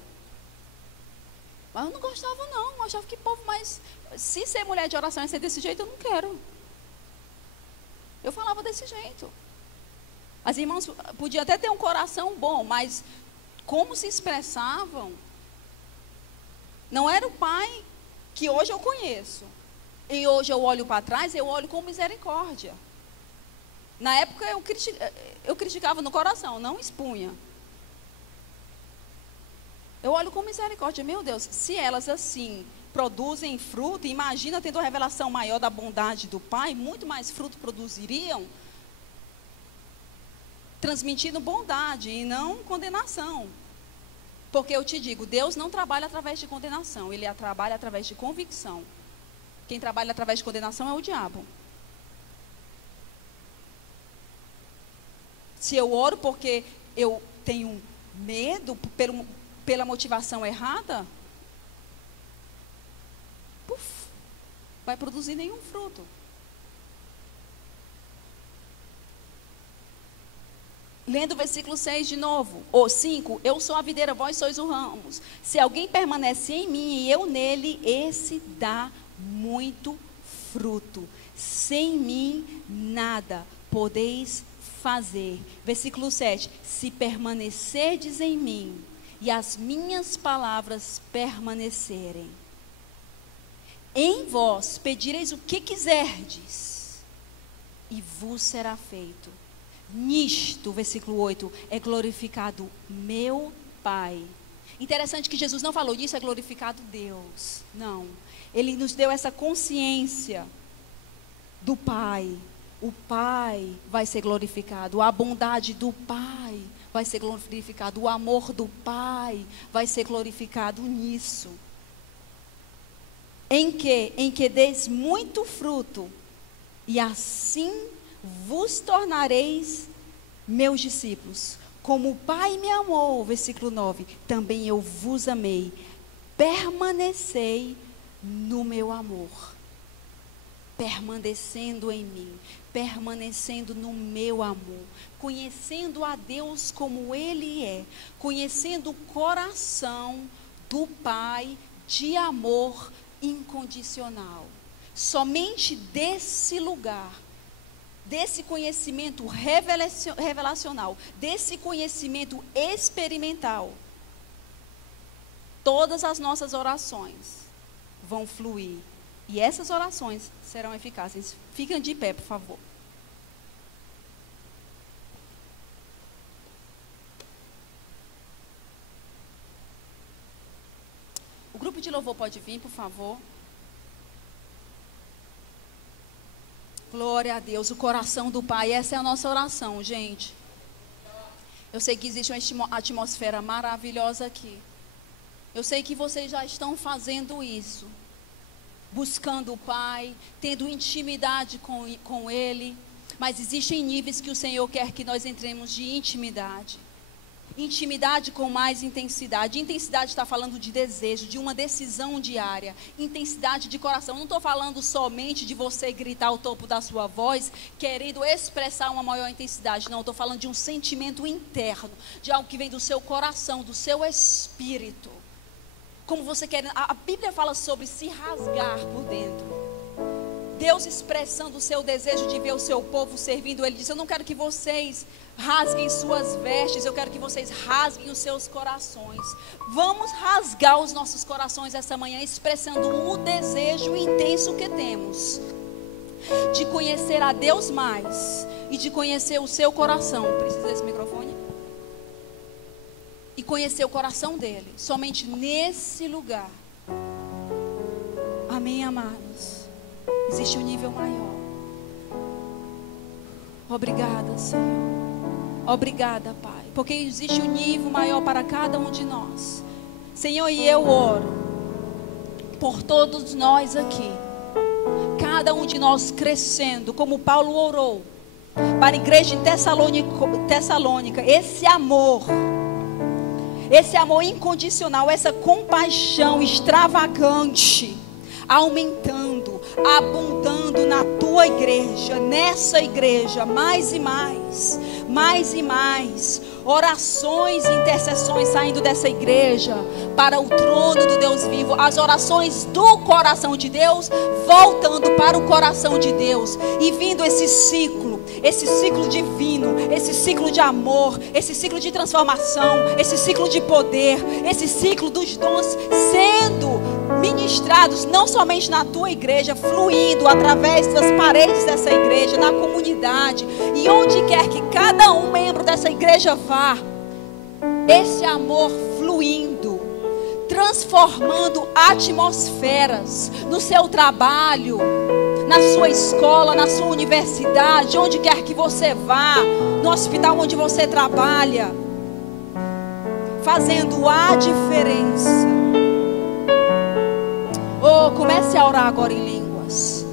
Mas eu não gostava, não. Eu achava que povo, mas se ser mulher de oração é ser desse jeito, eu não quero. Eu falava desse jeito. As irmãs podiam até ter um coração bom, mas como se expressavam, não era o Pai que hoje eu conheço. E hoje eu olho para trás, eu olho com misericórdia. Na época eu criticava no coração, não expunha. Eu olho com misericórdia. Meu Deus, se elas assim produzem fruto, imagina tendo a revelação maior da bondade do Pai, muito mais fruto produziriam, transmitindo bondade e não condenação. Porque eu te digo, Deus não trabalha através de condenação, Ele trabalha através de convicção. Quem trabalha através de condenação é o diabo. Se eu oro porque eu tenho medo pela motivação errada, vai produzir nenhum fruto. Lendo o versículo 6 de novo, ou 5, eu sou a videira, vós sois os ramos. Se alguém permanece em mim e eu nele, esse dá muito fruto. Sem mim, nada podeis fazer. Versículo 7, se permanecerdes em mim e as minhas palavras permanecerem, em vós pedireis o que quiserdes, e vos será feito. Nisto, versículo 8, é glorificado meu Pai. Interessante que Jesus não falou disso, é glorificado Deus. Não. Ele nos deu essa consciência do Pai. O Pai vai ser glorificado. A bondade do Pai vai ser glorificado. O amor do Pai vai ser glorificado nisso. Em que deis muito fruto, e assim vos tornareis meus discípulos. Como o Pai me amou, versículo 9, também eu vos amei. Permanecei no meu amor. Permanecendo em mim, permanecendo no meu amor, conhecendo a Deus como Ele é, conhecendo o coração do Pai de amor incondicional. Somente desse lugar, desse conhecimento revelacional, desse conhecimento experimental, todas as nossas orações vão fluir. E essas orações serão eficazes. Fiquem de pé, por favor. O grupo de louvor pode vir, por favor. Glória a Deus, o coração do Pai. Essa é a nossa oração, gente. Eu sei que existe uma atmosfera maravilhosa aqui. Eu sei que vocês já estão fazendo isso. Buscando o Pai, tendo intimidade com Ele. Mas existem níveis que o Senhor quer que nós entremos de intimidade. Intimidade com mais intensidade. Intensidade está falando de desejo, de uma decisão diária. Intensidade de coração. Não estou falando somente de você gritar ao topo da sua voz, querendo expressar uma maior intensidade. Não, estou falando de um sentimento interno, de algo que vem do seu coração, do seu espírito. Como você quer. A Bíblia fala sobre se rasgar por dentro. Deus expressando o seu desejo de ver o seu povo servindo. Ele diz: eu não quero que vocês rasguem suas vestes, eu quero que vocês rasguem os seus corações. Vamos rasgar os nossos corações essa manhã, expressando o desejo intenso que temos de conhecer a Deus mais e de conhecer o seu coração. Precisa desse microfone? E conhecer o coração dele, somente nesse lugar. Amém, amados? Existe um nível maior. Obrigada, Senhor. Obrigada, Pai, porque existe um nível maior para cada um de nós. Senhor, e eu oro por todos nós aqui, cada um de nós crescendo, como Paulo orou para a igreja em Tessalônica, esse amor incondicional, essa compaixão extravagante, aumentando, abundando na tua igreja, nessa igreja, mais e mais, mais e mais, orações e intercessões saindo dessa igreja para o trono do Deus vivo, as orações do coração de Deus voltando para o coração de Deus e vindo esse ciclo divino, esse ciclo de amor, esse ciclo de transformação, esse ciclo de poder, esse ciclo dos dons sendo ministrados não somente na tua igreja, fluindo através das paredes dessa igreja, na comunidade e onde quer que cada um membro dessa igreja vá, esse amor fluindo, transformando atmosferas no seu trabalho, na sua escola, na sua universidade, onde quer que você vá, no hospital onde você trabalha, fazendo a diferença. Oh, comece a orar agora em línguas.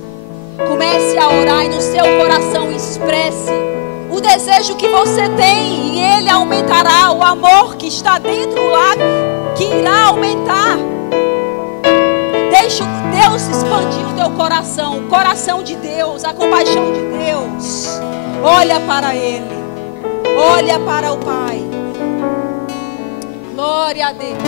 Comece a orar e no seu coração expresse o desejo que você tem, e ele aumentará. O amor que está dentro lá, que irá aumentar. Deixe Deus expandir o teu coração, o coração de Deus, a compaixão de Deus. Olha para Ele, olha para o Pai. Glória a Deus.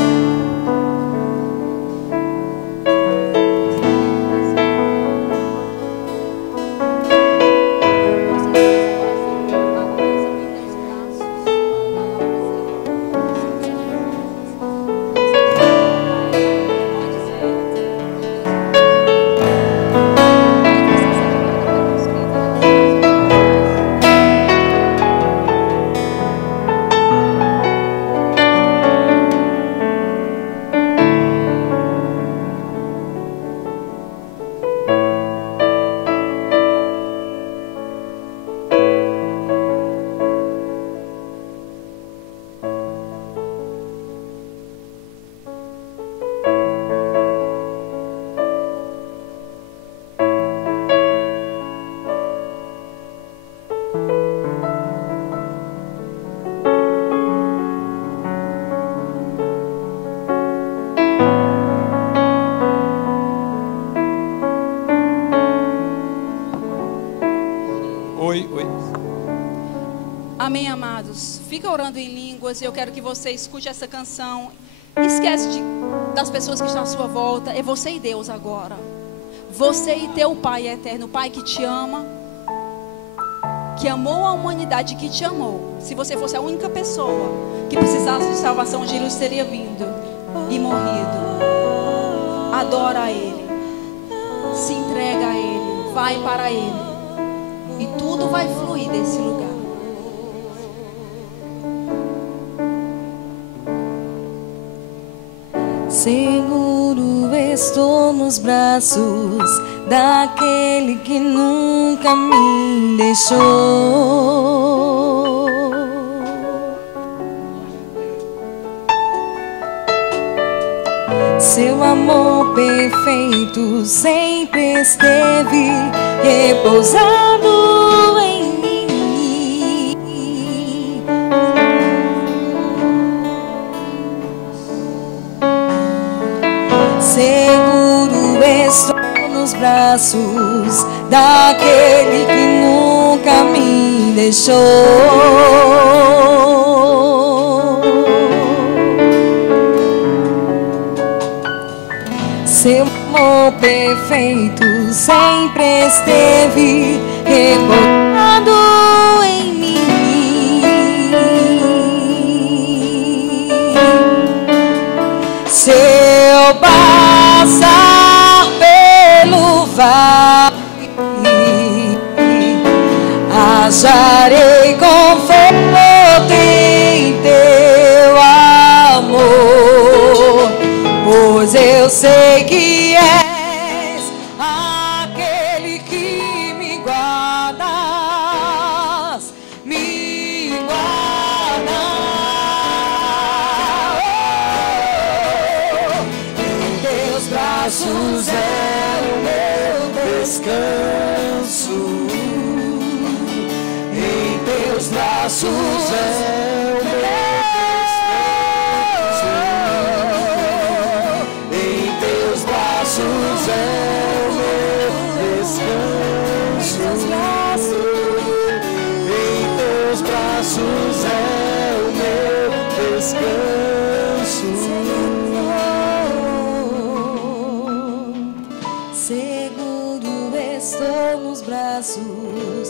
Amém, amados? Fica orando em línguas e eu quero que você escute essa canção. Esquece das pessoas que estão à sua volta. É você e Deus agora. Você e teu Pai eterno, o Pai que te ama, que amou a humanidade, que te amou. Se você fosse a única pessoa que precisasse de salvação, Jesus teria vindo e morrido. Adora a Ele, se entrega a Ele, vai para Ele, e tudo vai fluir desse lugar. Seguro estou nos braços daquele que nunca me deixou. Seu amor perfeito sempre esteve repousado em mim. Seguro estou nos braços daquele que nunca me deixou. Seu amor perfeito sempre esteve repousando em mim. Se eu passar pelo vale, acharei conforto em teu amor, pois eu sei que és aquele que me guardas, me guarda. Em teus braços é o meu descanso. Em teus braços é o meu descanso. Em teus braços é o meu descanso. Em teus braços é o meu descanso. Seguro estou nos braços.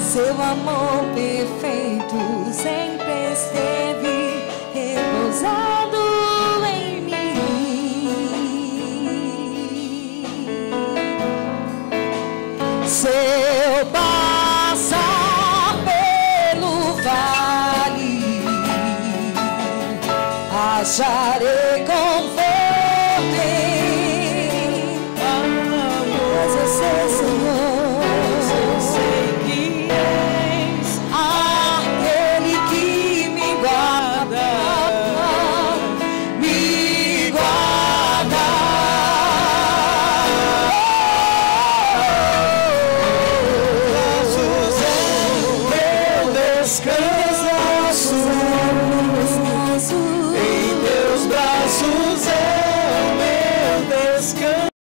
Seu amor perfeito sempre esteve repousado em mim. Se eu passar pelo vale, achar